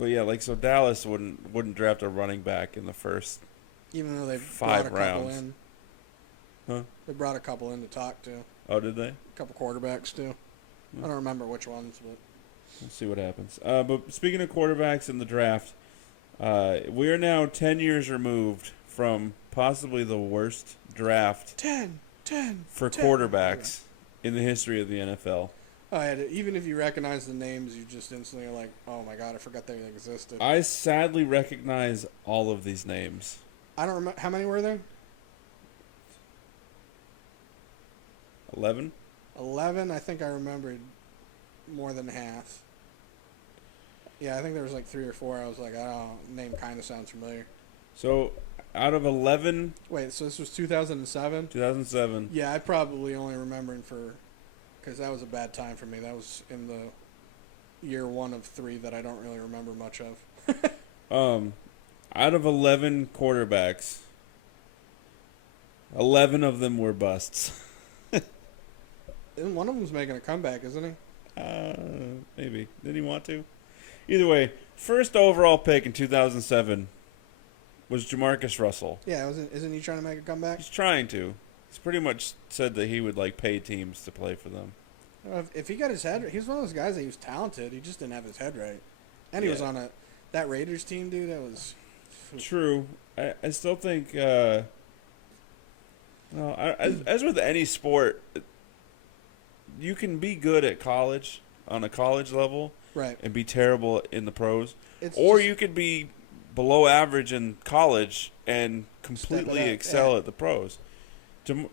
yeah, so Dallas wouldn't draft a running back in the first, even though they 5 brought a couple rounds. in. Huh? They brought a couple in to talk to. Oh, did they? A couple quarterbacks too. I don't remember which ones, but we'll see what happens. But speaking of quarterbacks in the draft, we are now 10 years removed from possibly the worst draft 10 for quarterbacks in the history of the NFL. Even if you recognize the names, you just instantly are like, oh my god, I forgot they existed. I sadly recognize all of these names. I don't remember. How many were there? 11? 11? I think I remembered more than half. Yeah, I think there was 3 or 4. I was like, I don't know, name kind of sounds familiar. So, out of 11... Wait, so this was 2007? 2007. Yeah, I probably only remembering because that was a bad time for me. That was in the year 1 of 3 that I don't really remember much of. Out of 11 quarterbacks, 11 of them were busts. And one of them's making a comeback, isn't he? Maybe. Did he want to? Either way, first overall pick in 2007 was Jamarcus Russell. Yeah, isn't he trying to make a comeback? He's trying to. He's pretty much said that he would like pay teams to play for them. If he got his head, he was one of those guys that he was talented. He just didn't have his head right, and he was on that Raiders team, dude. That was true. I still think. As with any sport, you can be good at college on a college level, right, and be terrible in the pros, or you could be below average in college and completely excel at the pros.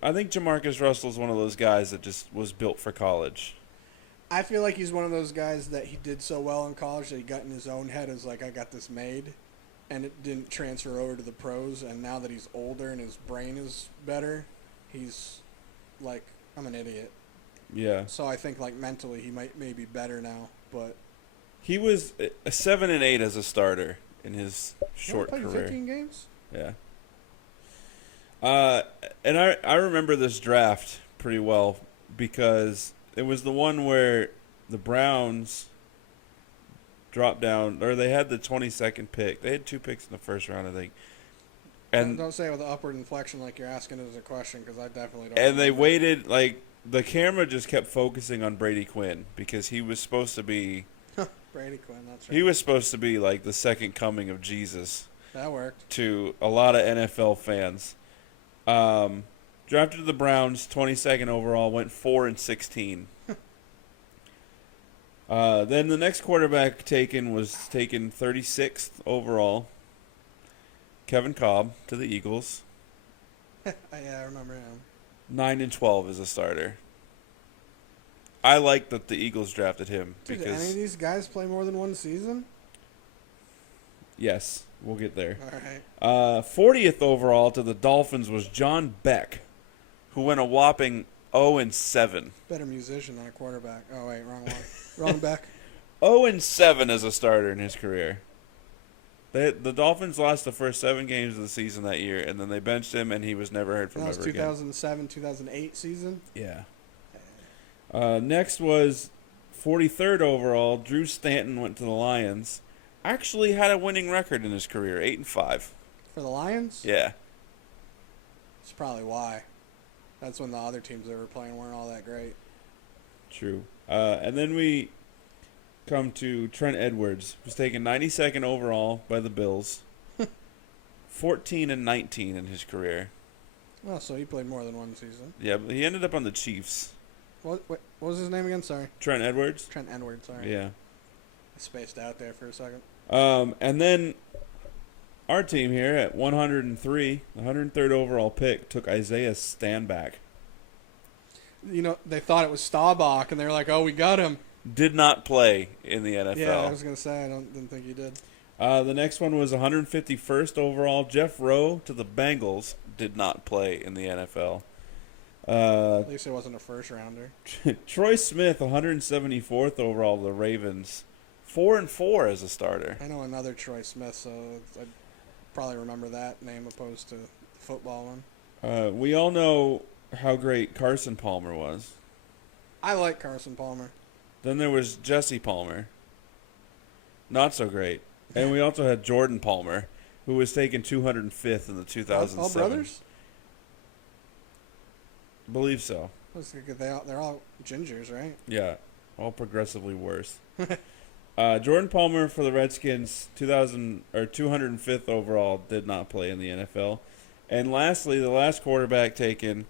I think Jamarcus Russell is one of those guys that just was built for college. I feel like he's one of those guys that he did so well in college that he got in his own head as like, I got this made, and it didn't transfer over to the pros. And now that he's older and his brain is better, he's like, I'm an idiot. Yeah. So I think like mentally he may be better now, but he was a 7-8 as a starter in his short career. 15 games. Yeah. And I remember this draft pretty well because it was the one where the Browns dropped down, or they had the 22nd pick. They had 2 picks in the first round, I think. And don't say it with an upward inflection like you're asking it as a question, because I definitely don't. And they waited, like, the camera just kept focusing on Brady Quinn because he was supposed to be... Brady Quinn, that's right. He was supposed to be, like, the second coming of Jesus. That worked. To a lot of NFL fans. Drafted to the Browns, 22nd overall, went 4-16. Then the next quarterback taken was taken 36th overall. Kevin Cobb to the Eagles. Yeah, I remember him. 9-12 as a starter. I like that the Eagles drafted him. Did because any of these guys play more than one season? Yes, we'll get there. All right. 40th overall to the Dolphins was John Beck, who went a whopping 0-7. Better musician than a quarterback. Oh, wait, wrong one. Wrong Beck. 0-7 as a starter in his career. The Dolphins lost the first 7 games of the season that year, and then they benched him, and he was never heard from ever again. That was 2007, 2008 season? Yeah. Next was 43rd overall. Drew Stanton went to the Lions. Actually had a winning record in his career, 8-5. For the Lions? Yeah. That's probably why. That's when the other teams they were playing weren't all that great. True. And then we come to Trent Edwards, who was taken 92nd overall by the Bills. 14-19 in his career. Oh, so he played more than one season. Yeah, but he ended up on the Chiefs. What was his name again? Sorry. Trent Edwards. Trent Edwards, sorry. Yeah. I spaced out there for a second. And then our team here at 103, the 103rd overall pick, took Isaiah Stanback. You know, they thought it was Staubach, and they were like, oh, we got him. Did not play in the NFL. Yeah, I was going to say, didn't think he did. The next one was 151st overall. Jeff Rowe to the Bengals. Did not play in the NFL. At least it wasn't a first-rounder. Troy Smith, 174th overall to the Ravens. 4-4 as a starter. I know another Troy Smith, so I'd probably remember that name opposed to the football one. We all know how great Carson Palmer was. I like Carson Palmer. Then there was Jesse Palmer. Not so great. And we also had Jordan Palmer, who was taken 205th in the 2007. All brothers? Believe so. They're all gingers, right? Yeah, all progressively worse. Jordan Palmer for the Redskins, 205th overall, did not play in the NFL. And lastly, the last quarterback taken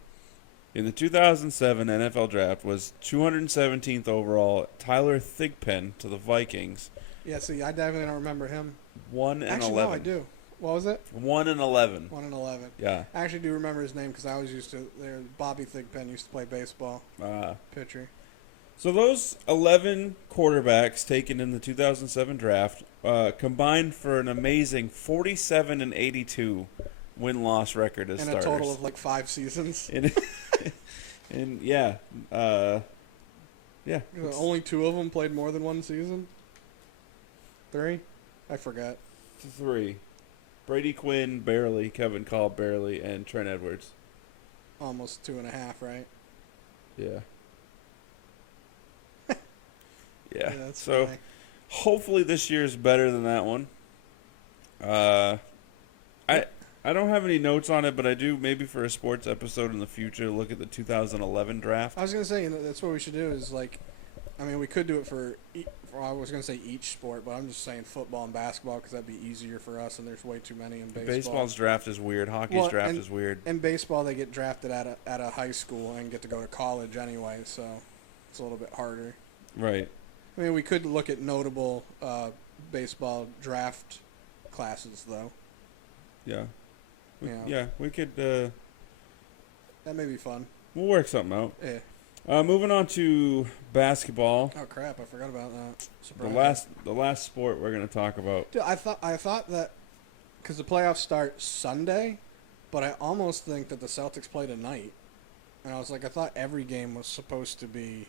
in the 2007 NFL draft was 217th overall, Tyler Thigpen to the Vikings. Yeah, see, I definitely don't remember him. 1-11. Actually, no, I do. What was it? 1-11. 1-11. Yeah. I actually do remember his name because I always used to. Bobby Thigpen used to play baseball. Pitcher. So those 11 quarterbacks taken in the 2007 draft combined for an amazing 47-82 win-loss record as starters. And a total of like 5 seasons. And yeah. Only 2 of them played more than one season? 3? I forgot. 3. Brady Quinn, barely. Kevin Kolb, barely. And Trent Edwards. Almost 2.5, right? Yeah. Yeah, Yeah. that's So, funny. hopefully this year is better than that one. I don't have any notes on it, but I do maybe for a sports episode in the future look at the 2011 draft. I was gonna say, that's what we should do. Is like, I mean, we could do it for I was gonna say each sport, but I'm just saying football and basketball because that'd be easier for us, and there's way too many in baseball. Baseball's draft is weird. Hockey's draft is weird. In baseball, they get drafted at a high school and get to go to college anyway, so it's a little bit harder. Right. I mean, we could look at notable baseball draft classes, though. Yeah. Yeah. Yeah, we could. That may be fun. We'll work something out. Yeah. Moving on to basketball. Oh crap! I forgot about that. Surprise. The last sport we're going to talk about. Dude, I thought that because the playoffs start Sunday, but I almost think that the Celtics play tonight, and I was like, I thought every game was supposed to be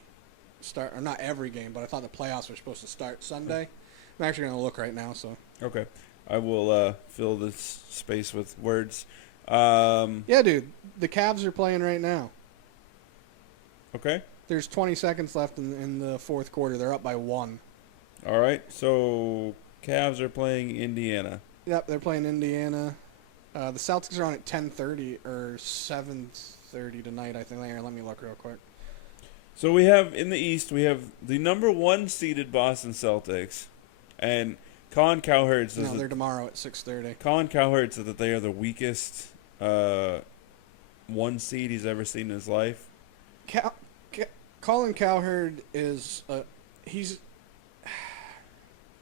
or not every game, but I thought the playoffs were supposed to start Sunday. I'm actually going to look right now. So. Okay. I will fill this space with words. Yeah, dude. The Cavs are playing right now. Okay. There's 20 seconds left in the fourth quarter. They're up by 1. All right. So, Cavs are playing Indiana. Yep, they're playing Indiana. The Celtics are on at 10:30 or 7:30 tonight, I think. Here, let me look real quick. So, we have, in the East, we have the number 1 seeded Boston Celtics. And Colin Cowherd says No, they're tomorrow at 6:30. Colin Cowherd said that they are the weakest 1 seed he's ever seen in his life. Colin Cowherd is he's.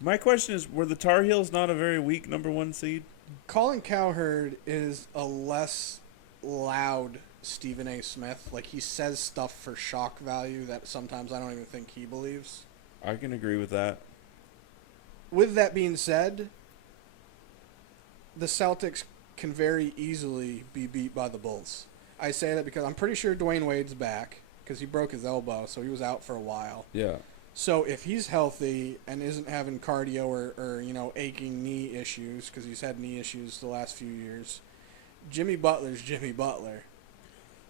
My question is, were the Tar Heels not a very weak number 1 seed? Colin Cowherd is a less loud Stephen A. Smith. Like, he says stuff for shock value that sometimes I don't even think he believes. I can agree with that. With that being said, the Celtics can very easily be beat by the Bulls. I say that because I'm pretty sure Dwayne Wade's back because he broke his elbow, so he was out for a while. Yeah. So if he's healthy and isn't having cardio or aching knee issues, because he's had knee issues the last few years, Jimmy Butler's Jimmy Butler.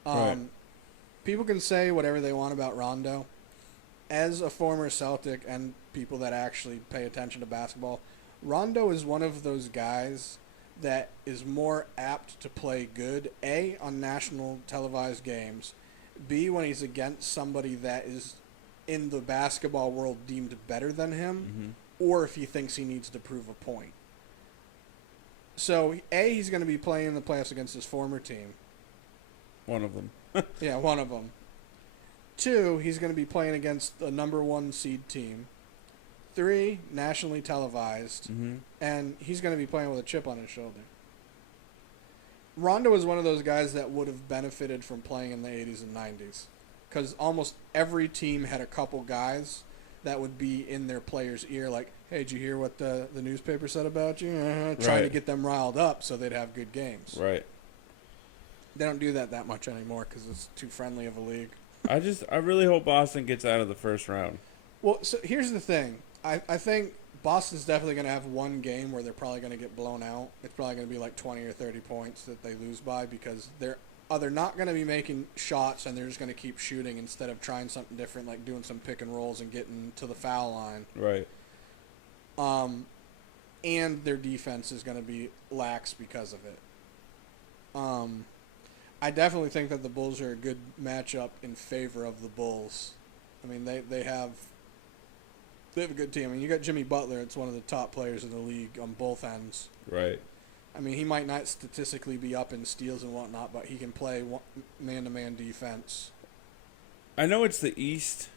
Right. People can say whatever they want about Rondo. As a former Celtic and people that actually pay attention to basketball, Rondo is one of those guys that is more apt to play good, A, on national televised games, B, when he's against somebody that is in the basketball world deemed better than him, or if he thinks he needs to prove a point. So, A, he's going to be playing in the playoffs against his former team. One of them. Yeah, one of them. 2, he's going to be playing against the number 1 seed team. 3, nationally televised. And he's going to be playing with a chip on his shoulder. Rondo was one of those guys that would have benefited from playing in the 80s and 90s. Because almost every team had a couple guys that would be in their player's ear like, hey, did you hear what the newspaper said about you? Trying to get them riled up so they'd have good games. Right. They don't do that much anymore because it's too friendly of a league. I really hope Boston gets out of the first round. Well, so here's the thing. I think Boston's definitely going to have one game where they're probably going to get blown out. It's probably going to be like 20 or 30 points that they lose by because they're either not going to be making shots and they're just going to keep shooting instead of trying something different like doing some pick and rolls and getting to the foul line. Right. And their defense is going to be lax because of it. I definitely think that the Bulls are a good matchup in favor of the Bulls. I mean, they have a good team. I mean, you got Jimmy Butler. It's one of the top players in the league on both ends. Right. I mean, he might not statistically be up in steals and whatnot, but he can play man-to-man defense. I know it's the East,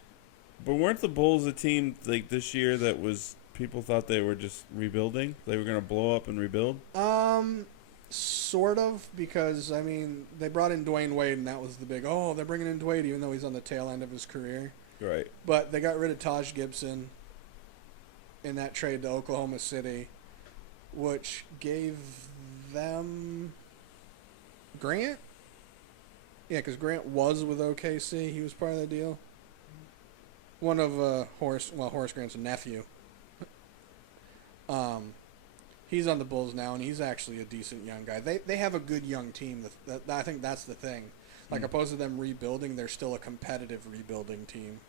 but weren't the Bulls a team like this year that was people thought they were just rebuilding? They were going to blow up and rebuild? Sort of, because, I mean, they brought in Dwayne Wade, and that was the big, they're bringing in Wade, even though he's on the tail end of his career. Right. But they got rid of Taj Gibson in that trade to Oklahoma City, which gave them Grant? Yeah, because Grant was with OKC. He was part of the deal. One of Horace Grant's nephew. He's on the Bulls now, and he's actually a decent young guy. They have a good young team. I think that's the thing. Like, opposed to them rebuilding, they're still a competitive rebuilding team.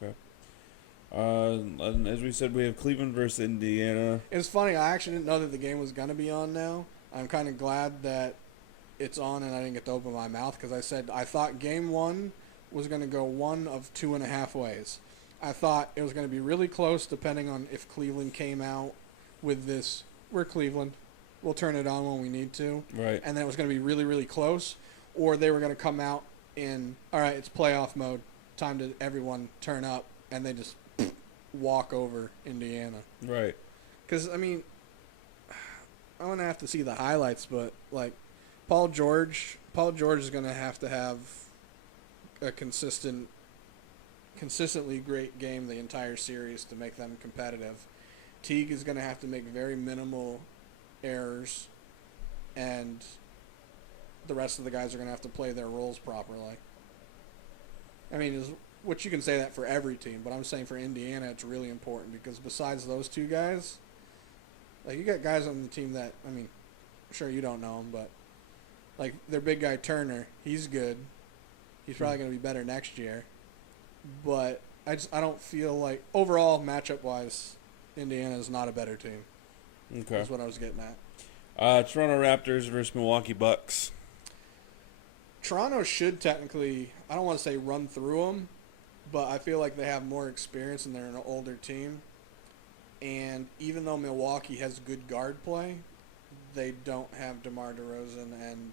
Okay. And as we said, we have Cleveland versus Indiana. It's funny. I actually didn't know that the game was going to be on now. I'm kind of glad that it's on and I didn't get to open my mouth because I thought game one was going to go one of 2.5 ways. I thought it was going to be really close depending on if Cleveland came out with this, we're Cleveland, we'll turn it on when we need to. Right. And then it was going to be really, really close. Or they were going to come out in, all right, it's playoff mode, time to everyone turn up, and they just walk over Indiana. Right. Because, I mean, I'm going to have to see the highlights, but, like, Paul George is going to have a consistently great game the entire series to make them competitive. Teague is going to have to make very minimal errors, and the rest of the guys are going to have to play their roles properly. I mean, which you can say that for every team, but I'm saying for Indiana it's really important because besides those two guys, like you got guys on the team that, I mean, sure you don't know him, but like their big guy Turner, he's good. He's probably going to be better next year. But I don't feel like overall matchup wise, Indiana is not a better team. Okay. That's what I was getting at. Toronto Raptors versus Milwaukee Bucks. Toronto should technically, I don't want to say run through them, but I feel like they have more experience and they're an older team. And even though Milwaukee has good guard play, they don't have DeMar DeRozan and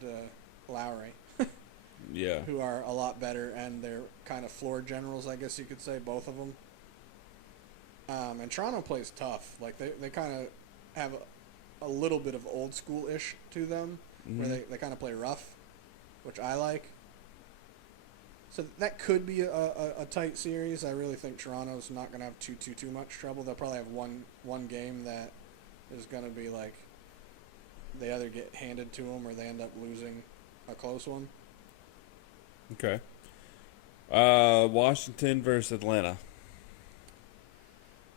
Lowry. Yeah. Who are a lot better, and they're kind of floor generals, I guess you could say, both of them. And Toronto plays tough. Like, they kind of have a little bit of old school-ish to them, where they kind of play rough, which I like. So that could be a tight series. I really think Toronto's not going to have too much trouble. They'll probably have one game that is going to be like they either get handed to them or they end up losing a close one. Okay. Washington versus Atlanta.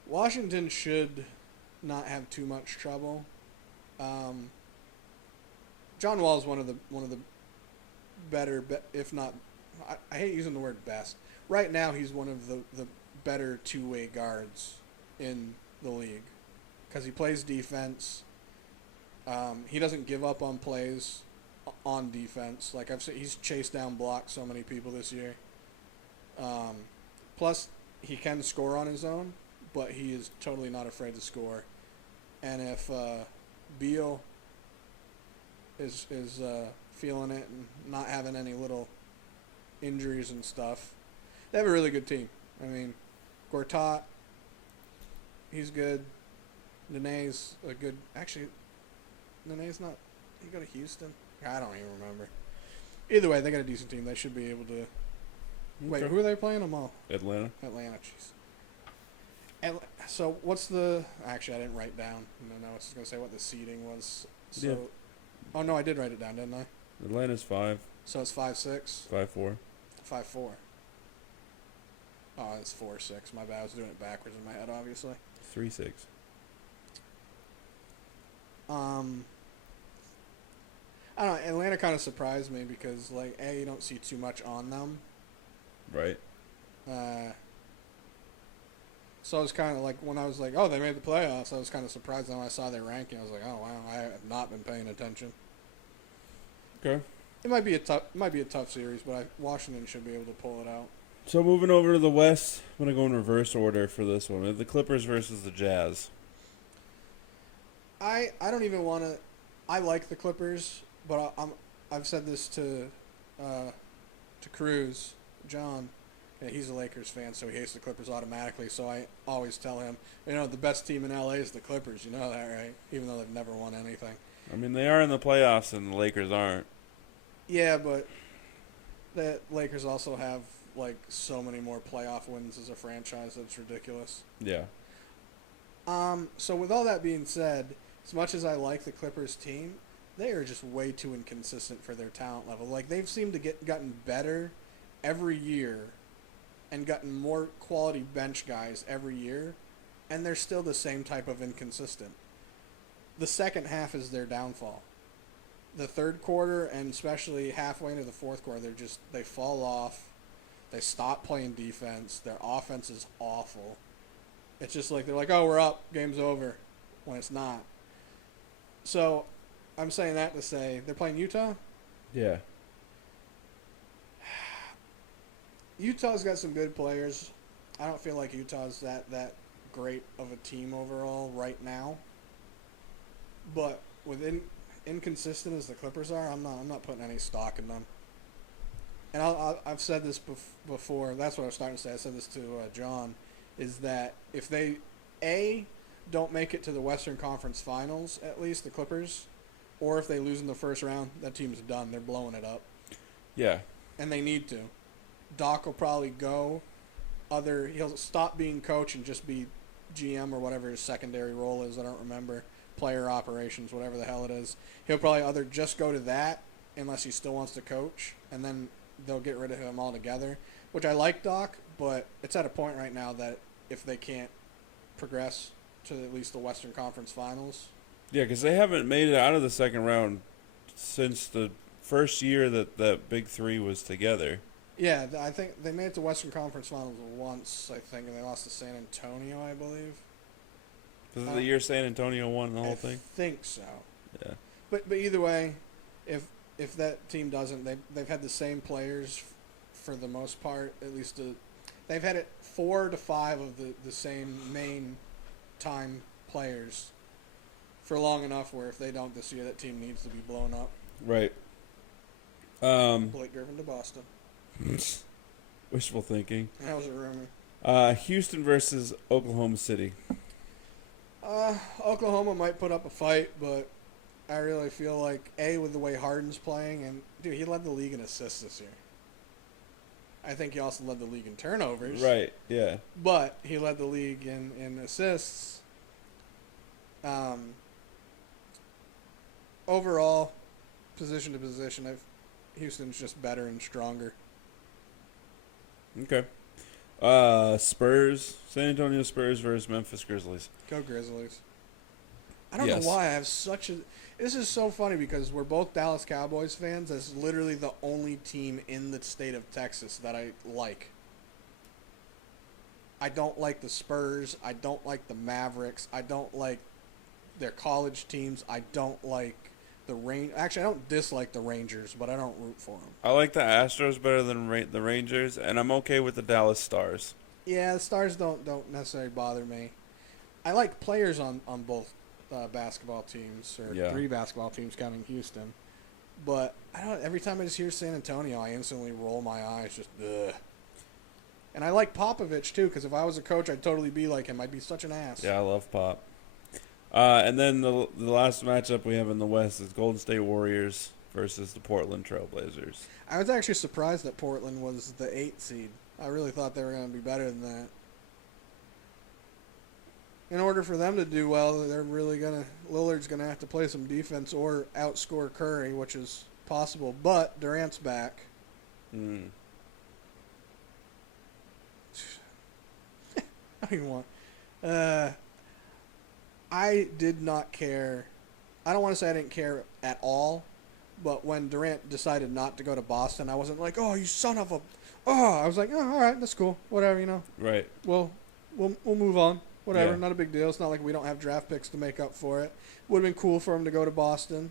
Washington should not have too much trouble. John Wall is one of the better, if not, I hate using the word best. Right now, he's one of the better two-way guards in the league because he plays defense. He doesn't give up on plays on defense. Like I've said, he's chased down, blocked so many people this year. Plus, he can score on his own, but he is totally not afraid to score. And if Beal is feeling it and not having any little injuries and stuff, they have a really good team. I mean, Gortat, he's good. Nene's a good. Actually, Nene's not. He go to Houston. I don't even remember. Either way, they got a decent team. They should be able to. Wait, who are they playing them all? Atlanta. Jeez. So what's the? Actually, I didn't write down. No, I was just gonna say what the seeding was. So, yeah. Oh no, I did write it down, didn't I? Atlanta's 5. So it's 5-6. 5-4. 5-4. Oh, it's 4-6. My bad. I was doing it backwards in my head, obviously. 3-6. I don't know. Atlanta kind of surprised me because, like, A, you don't see too much on them. Right. So I was kind of like, when I was like, oh, they made the playoffs, I was kind of surprised when I saw their ranking. I was like, oh, wow, I have not been paying attention. Okay. It might be a tough series, but Washington should be able to pull it out. So moving over to the West, I'm going to go in reverse order for this one. The Clippers versus the Jazz. I don't even want to. I like the Clippers, but I've said this to Cruz, John. Yeah, he's a Lakers fan, so he hates the Clippers automatically. So I always tell him, the best team in LA is the Clippers. You know that, right? Even though they've never won anything. I mean, they are in the playoffs, and the Lakers aren't. Yeah, but the Lakers also have like so many more playoff wins as a franchise. That's ridiculous. Yeah. So with all that being said, as much as I like the Clippers team, they are just way too inconsistent for their talent level. Like, they've seemed to gotten better every year and gotten more quality bench guys every year, and they're still the same type of inconsistent. the second half is their downfall. The third quarter and especially halfway into the fourth quarter, they fall off. They stop playing defense. Their offense is awful. It's just like they're like, oh, we're up, game's over, when it's not. So, I'm saying that to say they're playing Utah. Yeah. Utah's got some good players. I don't feel like Utah's that great of a team overall right now. But inconsistent as the Clippers are, I'm not putting any stock in them. And I've said this before. That's what I was starting to say. I said this to John, is that if they don't make it to the Western Conference Finals, at least the Clippers, or if they lose in the first round, that team's done. They're blowing it up. Yeah. And they need to. Doc will probably go. He'll stop being coach and just be GM or whatever his secondary role is. I don't remember. Player operations, whatever the hell it is. He'll probably either just go to that, unless he still wants to coach, and then they'll get rid of him altogether. Which I like Doc, but it's at a point right now that if they can't progress to at least the Western Conference Finals. Yeah, because they haven't made it out of the second round since the first year that Big Three was together. Yeah, I think they made it to Western Conference Finals once, I think, and they lost to San Antonio, I believe. Was it the year San Antonio won the whole thing? I think so. Yeah. But either way, if that team doesn't, they've had the same players for the most part. At least they've had 4 to 5 of the same main time players for long enough where if they don't this year, that team needs to be blown up. Right. Blake Griffin to Boston. Wishful thinking. That was a rumor. Houston versus Oklahoma City. Oklahoma might put up a fight, but I really feel like, with the way Harden's playing, and, dude, he led the league in assists this year. I think he also led the league in turnovers. Right, yeah. But he led the league in assists. Overall, position to position, Houston's just better and stronger. Okay. San Antonio Spurs versus Memphis Grizzlies. Go Grizzlies. I don't know why I have such a... This is so funny because we're both Dallas Cowboys fans. That's literally the only team in the state of Texas that I like. I don't like the Spurs. I don't like the Mavericks. I don't like their college teams. I don't like the Actually, I don't dislike the Rangers, but I don't root for them. I like the Astros better than the Rangers, and I'm okay with the Dallas Stars. Yeah, the Stars don't necessarily bother me. I like players on both basketball teams, or 3 basketball teams counting Houston. But every time I just hear San Antonio, I instantly roll my eyes, just ugh. And I like Popovich too, because if I was a coach, I'd totally be like him. I'd be such an ass. Yeah, I love Pop. And then the last matchup we have in the West is Golden State Warriors versus the Portland Trailblazers. I was actually surprised that Portland was the 8th seed. I really thought they were going to be better than that. In order for them to do well, Lillard's going to have to play some defense or outscore Curry, which is possible. But Durant's back. Mm. I don't even want... I did not care. I don't want to say I didn't care at all, but when Durant decided not to go to Boston, I wasn't like, oh, you son of a... Oh, I was like, oh, all right, that's cool. Whatever, Right. Well, we'll move on. Whatever, Yeah. Not a big deal. It's not like we don't have draft picks to make up for it. Would have been cool for him to go to Boston,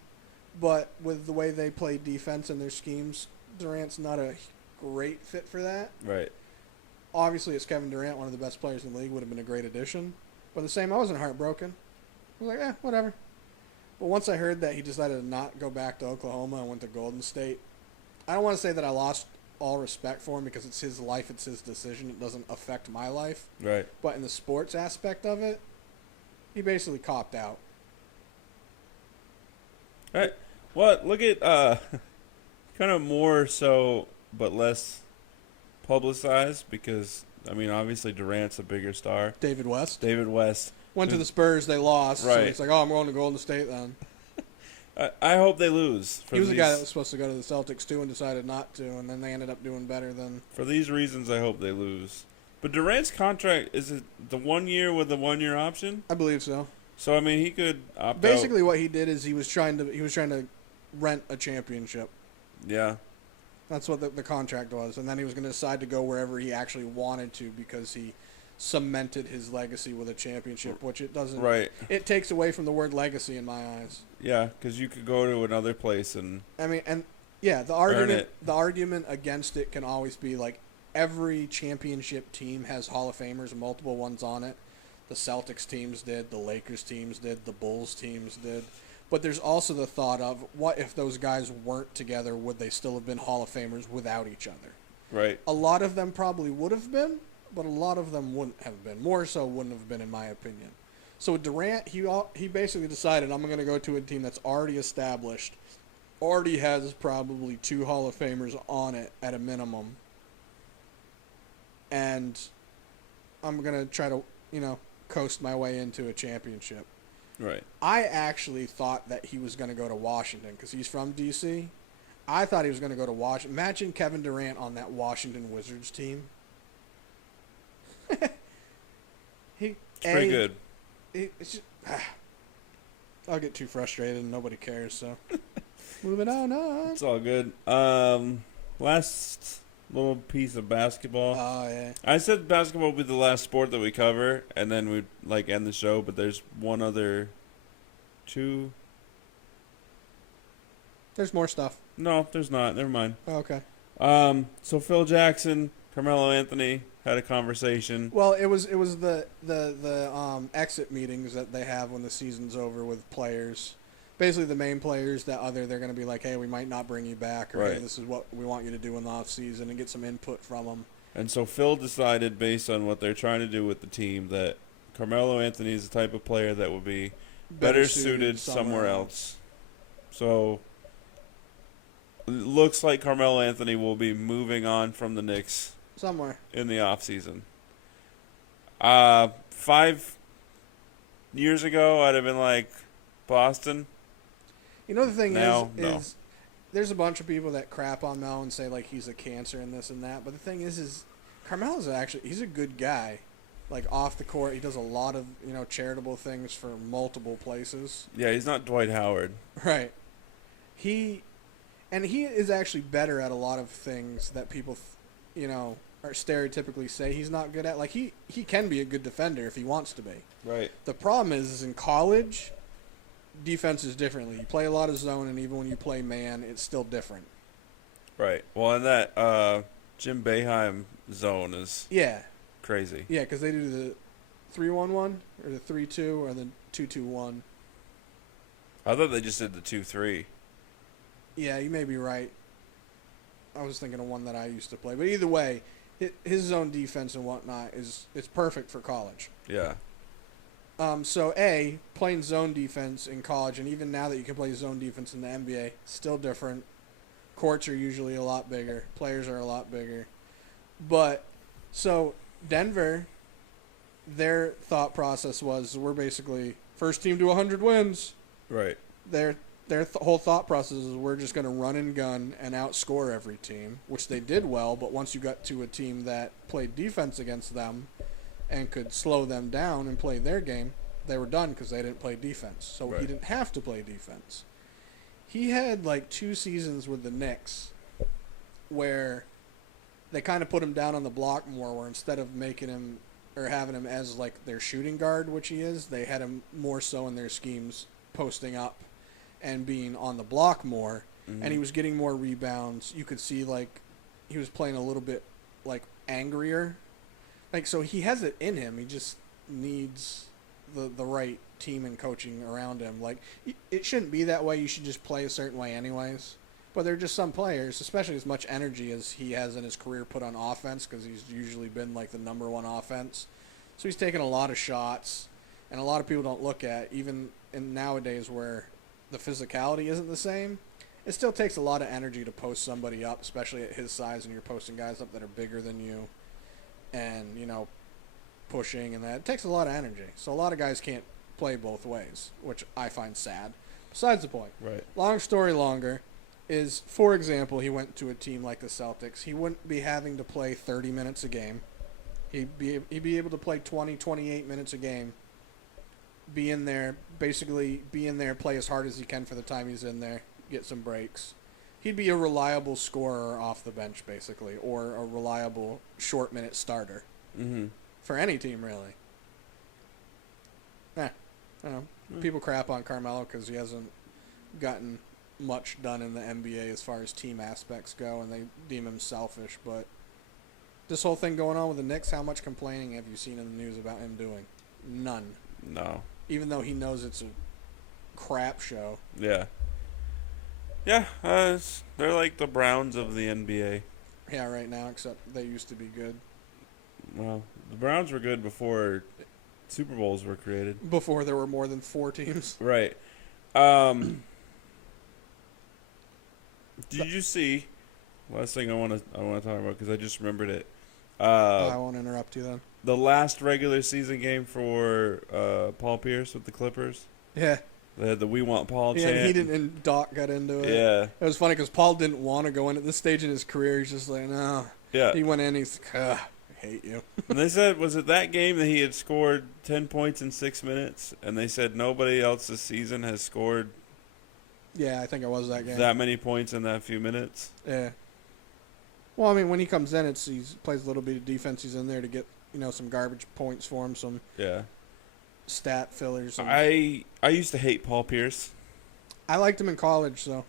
but with the way they play defense and their schemes, Durant's not a great fit for that. Right. Obviously, it's Kevin Durant, one of the best players in the league, would have been a great addition. But the same, I wasn't heartbroken. I was like, whatever. But once I heard that he decided to not go back to Oklahoma and went to Golden State, I don't want to say that I lost all respect for him because it's his life, it's his decision. It doesn't affect my life. Right. But in the sports aspect of it, he basically copped out. All right. Well, look at kind of more so, but less publicized because, obviously Durant's a bigger star. David West. Went to the Spurs, they lost. Right. So it's like, oh, I'm going to Golden State then. I hope they lose. He was the guy that was supposed to go to the Celtics too and decided not to, and then they ended up doing better than... For these reasons, I hope they lose. But Durant's contract, is it the 1 year with the 1 year option? I believe so. So I mean, he could opt Basically, out. what he did is he was trying to rent a championship. Yeah. That's what the contract was, and then he was going to decide to go wherever he actually wanted to because he cemented his legacy with a championship, which it doesn't. Right. It takes away from the word legacy in my eyes. Yeah, because you could go to another place and I mean, and yeah, the argument against it can always be like every championship team has Hall of Famers, multiple ones on it. The Celtics teams did, the Lakers teams did, the Bulls teams did. But there's also the thought of what if those guys weren't together, would they still have been Hall of Famers without each other? right. A lot of them probably would have been, but a lot of them wouldn't have been. More so wouldn't have been, in my opinion. So with Durant, he basically decided, I'm going to go to a team that's already established, already has probably 2 Hall of Famers on it at a minimum, and I'm going to try to, coast my way into a championship. Right. I actually thought that he was going to go to Washington because he's from D.C. I thought he was going to go to Washington. Imagine Kevin Durant on that Washington Wizards team. It's pretty good. It's just, I'll get too frustrated and nobody cares, so. Moving on. It's all good. Last little piece of basketball. Oh, yeah. I said basketball will be the last sport that we cover, and then we'd end the show. But there's one other, 2. There's more stuff. No, there's not. Never mind. Oh, okay. So Phil Jackson, Carmelo Anthony had a conversation. Well, it was the exit meetings that they have when the season's over with players. Basically, the main players they're going to be like, hey, we might not bring you back, or Right. hey, this is what we want you to do in the off season, and get some input from them. And so Phil decided, based on what they're trying to do with the team, that Carmelo Anthony is the type of player that would be better suited somewhere else. So it looks like Carmelo Anthony will be moving on from the Knicks Somewhere. in the offseason. 5 years ago, I'd have been like, Boston. You know, the thing Now, is no. there's a bunch of people that crap on Mel and say, like, he's a cancer and this and that. But the thing is Carmelo's he's a good guy. Like, off the court, he does a lot of, charitable things for multiple places. Yeah, he's not Dwight Howard. Right. He is actually better at a lot of things that people, are stereotypically say he's not good at. Like, he can be a good defender if he wants to be. Right. The problem is in college, defense is differently. You play a lot of zone, and even when you play man, it's still different. Right. Well, and that Jim Boeheim zone is crazy. Yeah, because they do the 3-1-1 or the 3-2 or the 2-2-1. I thought they just did the 2-3. Yeah, you may be right. I was thinking of one that I used to play. But either way, his zone defense and whatnot it's perfect for college. Yeah. So, playing zone defense in college, and even now that you can play zone defense in the NBA, still different. Courts are usually a lot bigger. Players are a lot bigger. But, so, Denver, their thought process was, we're basically first team to 100 wins. Right. Their whole thought process is we're just going to run and gun and outscore every team, which they did well, but once you got to a team that played defense against them and could slow them down and play their game, they were done because they didn't play defense. So Right. He didn't have to play defense. He had like 2 seasons with the Knicks where they kind of put him down on the block more, where instead of making him or having him as like their shooting guard, which he is, they had him more so in their schemes posting up and being on the block more, and he was getting more rebounds. You could see like he was playing a little bit like angrier. Like, so he has it in him. He just needs the right team and coaching around him. Like, it shouldn't be that way. You should just play a certain way anyways. But there are just some players, especially as much energy as he has in his career put on offense, because he's usually been like the number 1 offense. So he's taken a lot of shots, and a lot of people don't look at, even in nowadays where the physicality isn't the same, it still takes a lot of energy to post somebody up, especially at his size, and you're posting guys up that are bigger than you and, pushing and that. It takes a lot of energy. So a lot of guys can't play both ways, which I find sad. Besides the point. Right. Long story longer is, for example, he went to a team like the Celtics. He wouldn't be having to play 30 minutes a game. He'd be able to play 20, 28 minutes a game be in there, basically be in there, play as hard as he can for the time he's in there, get some breaks. He'd be a reliable scorer off the bench, basically, or a reliable short-minute starter for any team, really. I don't know. People crap on Carmelo because he hasn't gotten much done in the NBA as far as team aspects go, and they deem him selfish. But this whole thing going on with the Knicks, how much complaining have you seen in the news about him doing? None. No. Even though he knows it's a crap show. Yeah. Yeah, they're like the Browns of the NBA. Yeah, right now, except they used to be good. Well, the Browns were good before Super Bowls were created. Before there were more than 4 teams. Right. Did you see? Last thing I want to talk about because I just remembered it. I won't interrupt you then. The last regular season game for Paul Pierce with the Clippers. Yeah. They had the "We Want Paul" chant. Yeah, he didn't. And Doc got into it. Yeah. It was funny because Paul didn't want to go in at this stage in his career. He's just like, no. Yeah. He went in. He's like, I hate you. And they said, was it that game that he had scored 10 points in 6 minutes? And they said nobody else this season has scored. Yeah, I think it was that game. That many points in that few minutes. Yeah. Well, I mean, when he comes in, he plays a little bit of defense. He's in there to get some garbage points for him, some stat fillers. I used to hate Paul Pierce. I liked him in college, so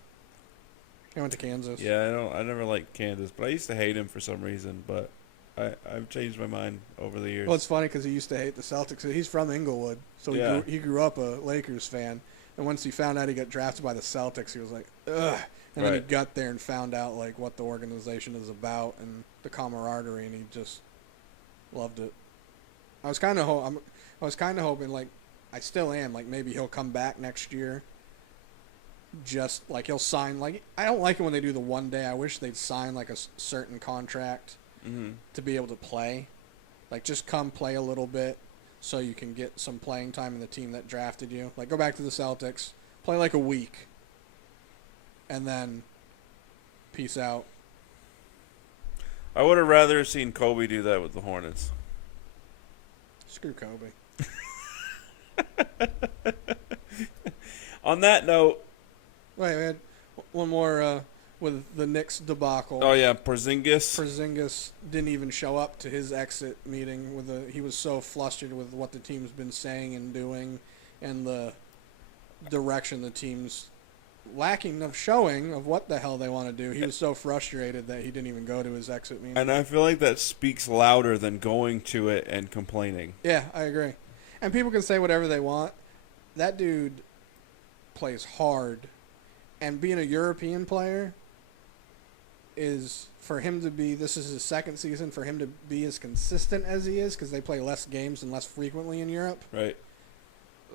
he went to Kansas. Yeah, I never liked Kansas, but I used to hate him for some reason. But I've changed my mind over the years. Well, it's funny because he used to hate the Celtics. He's from Inglewood, so he grew up a Lakers fan. And once he found out he got drafted by the Celtics, he was like, ugh. And then he got there and found out like what the organization is about and the camaraderie, and he just loved it. I was kind of hoping, like, I still am, like maybe he'll come back next year. Just like he'll sign, like, I don't like it when they do the one day. I wish they'd sign like a certain contract to be able to play. Like, just come play a little bit so you can get some playing time in the team that drafted you. Like, go back to the Celtics, play like a week, and then peace out. I would have rather seen Kobe do that with the Hornets. Screw Kobe. On that note... Wait, we had one more with the Knicks debacle. Oh, yeah, Porzingis. Porzingis didn't even show up to his exit meeting. He was so flustered with what the team's been saying and doing and the direction the team's lacking of showing of what the hell they want to do. He was so frustrated that he didn't even go to his exit meeting. And I feel like that speaks louder than going to it and complaining. Yeah, I agree. And people can say whatever they want. That dude plays hard. And being a European player is, for him to be, this is his second season, for him to be as consistent as he is, because they play less games and less frequently in Europe. Right.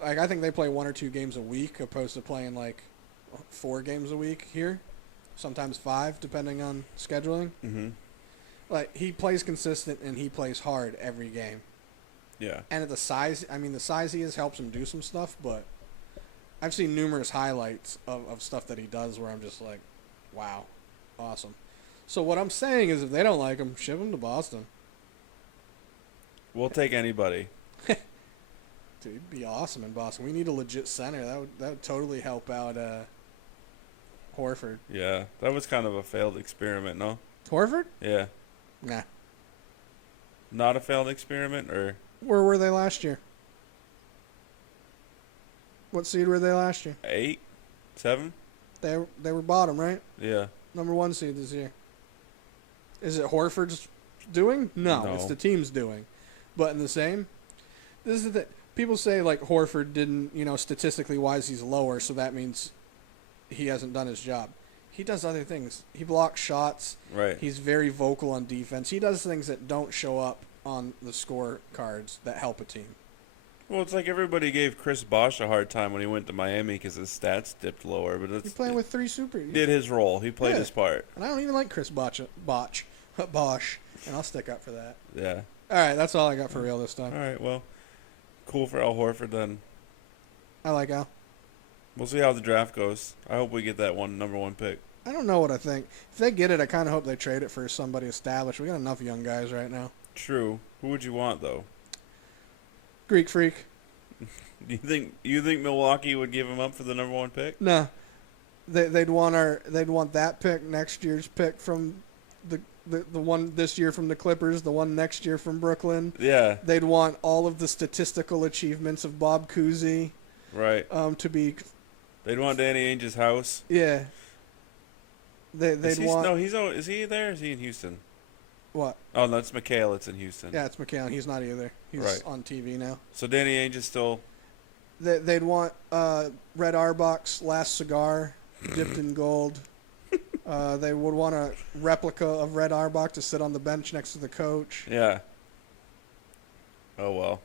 Like, I think they play 1 or 2 games a week opposed to playing, like, 4 games a week here. Sometimes 5, depending on scheduling. Mm-hmm. Like, he plays consistent and he plays hard every game. Yeah. And at the size he is helps him do some stuff, but I've seen numerous highlights of stuff that he does where I'm just like, wow, awesome. So what I'm saying is if they don't like him, ship him to Boston. We'll take anybody. Dude, it'd be awesome in Boston. We need a legit center. That would totally help out Horford. Yeah, that was kind of a failed experiment, no? Horford? Yeah. Nah. Not a failed experiment, or? Where were they last year? What seed were they last year? 8? 7? They were bottom, right? Yeah. Number 1 seed this year. Is it Horford's doing? No, it's the team's doing. But in the same, this is the people say like Horford didn't, statistically wise he's lower, so that means he hasn't done his job. He does other things. He blocks shots. Right. He's very vocal on defense. He does things that don't show up on the scorecards that help a team. Well, it's like everybody gave Chris Bosh a hard time when he went to Miami because his stats dipped lower. But He's playing with 3 super. He did his role. He played his part. And I don't even like Chris Bosh, and I'll stick up for that. Yeah. All right, that's all I got for real this time. All right, well, cool for Al Horford then. I like Al. We'll see how the draft goes. I hope we get that number 1 pick. I don't know what I think. If they get it, I kind of hope they trade it for somebody established. We got enough young guys right now. True. Who would you want, though? Greek Freak. You think Milwaukee would give him up for the number 1 pick? No, they'd want that pick, next year's pick from the one this year from the Clippers, the one next year from Brooklyn. Yeah. They'd want all of the statistical achievements of Bob Cousy. Right. To be. They'd want Danny Ainge's house. Yeah. They'd want. No, is he there? Or is he in Houston? What? Oh, no, it's McHale. It's in Houston. Yeah, it's McCann. He's not either. He's Right. on TV now. So Danny Ainge is still. They'd want Red Auerbach's last cigar dipped in gold. They would want a replica of Red Auerbach to sit on the bench next to the coach. Yeah. Oh, well.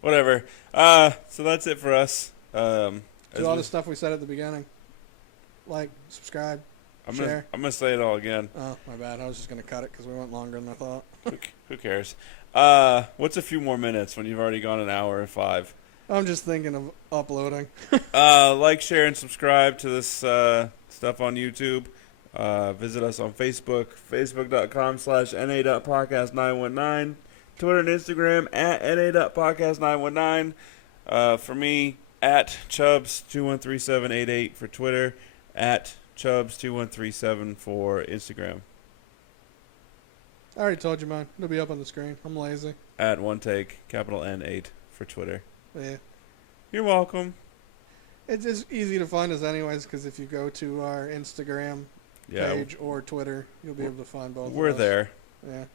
Whatever. So that's it for us. Do all the stuff we said at the beginning. Like, subscribe, share. I'm gonna say it all again. Oh, my bad. I was just going to cut it because we went longer than I thought. Who cares? What's a few more minutes when you've already gone an hour and 5? I'm just thinking of uploading. Like, share, and subscribe to this stuff on YouTube. Visit us on Facebook, facebook.com/na.podcast919. Twitter and Instagram at na.podcast919. For me, at Chubbs213788 for Twitter, at Chubbs2137 for Instagram. I already told you mine. It'll be up on the screen. I'm lazy. At OneTake, capital N8 for Twitter. Yeah. You're welcome. It's just easy to find us anyways because if you go to our Instagram page or Twitter, you'll be able to find both of us. We're there. Yeah.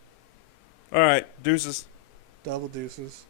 All right. Deuces. Double deuces.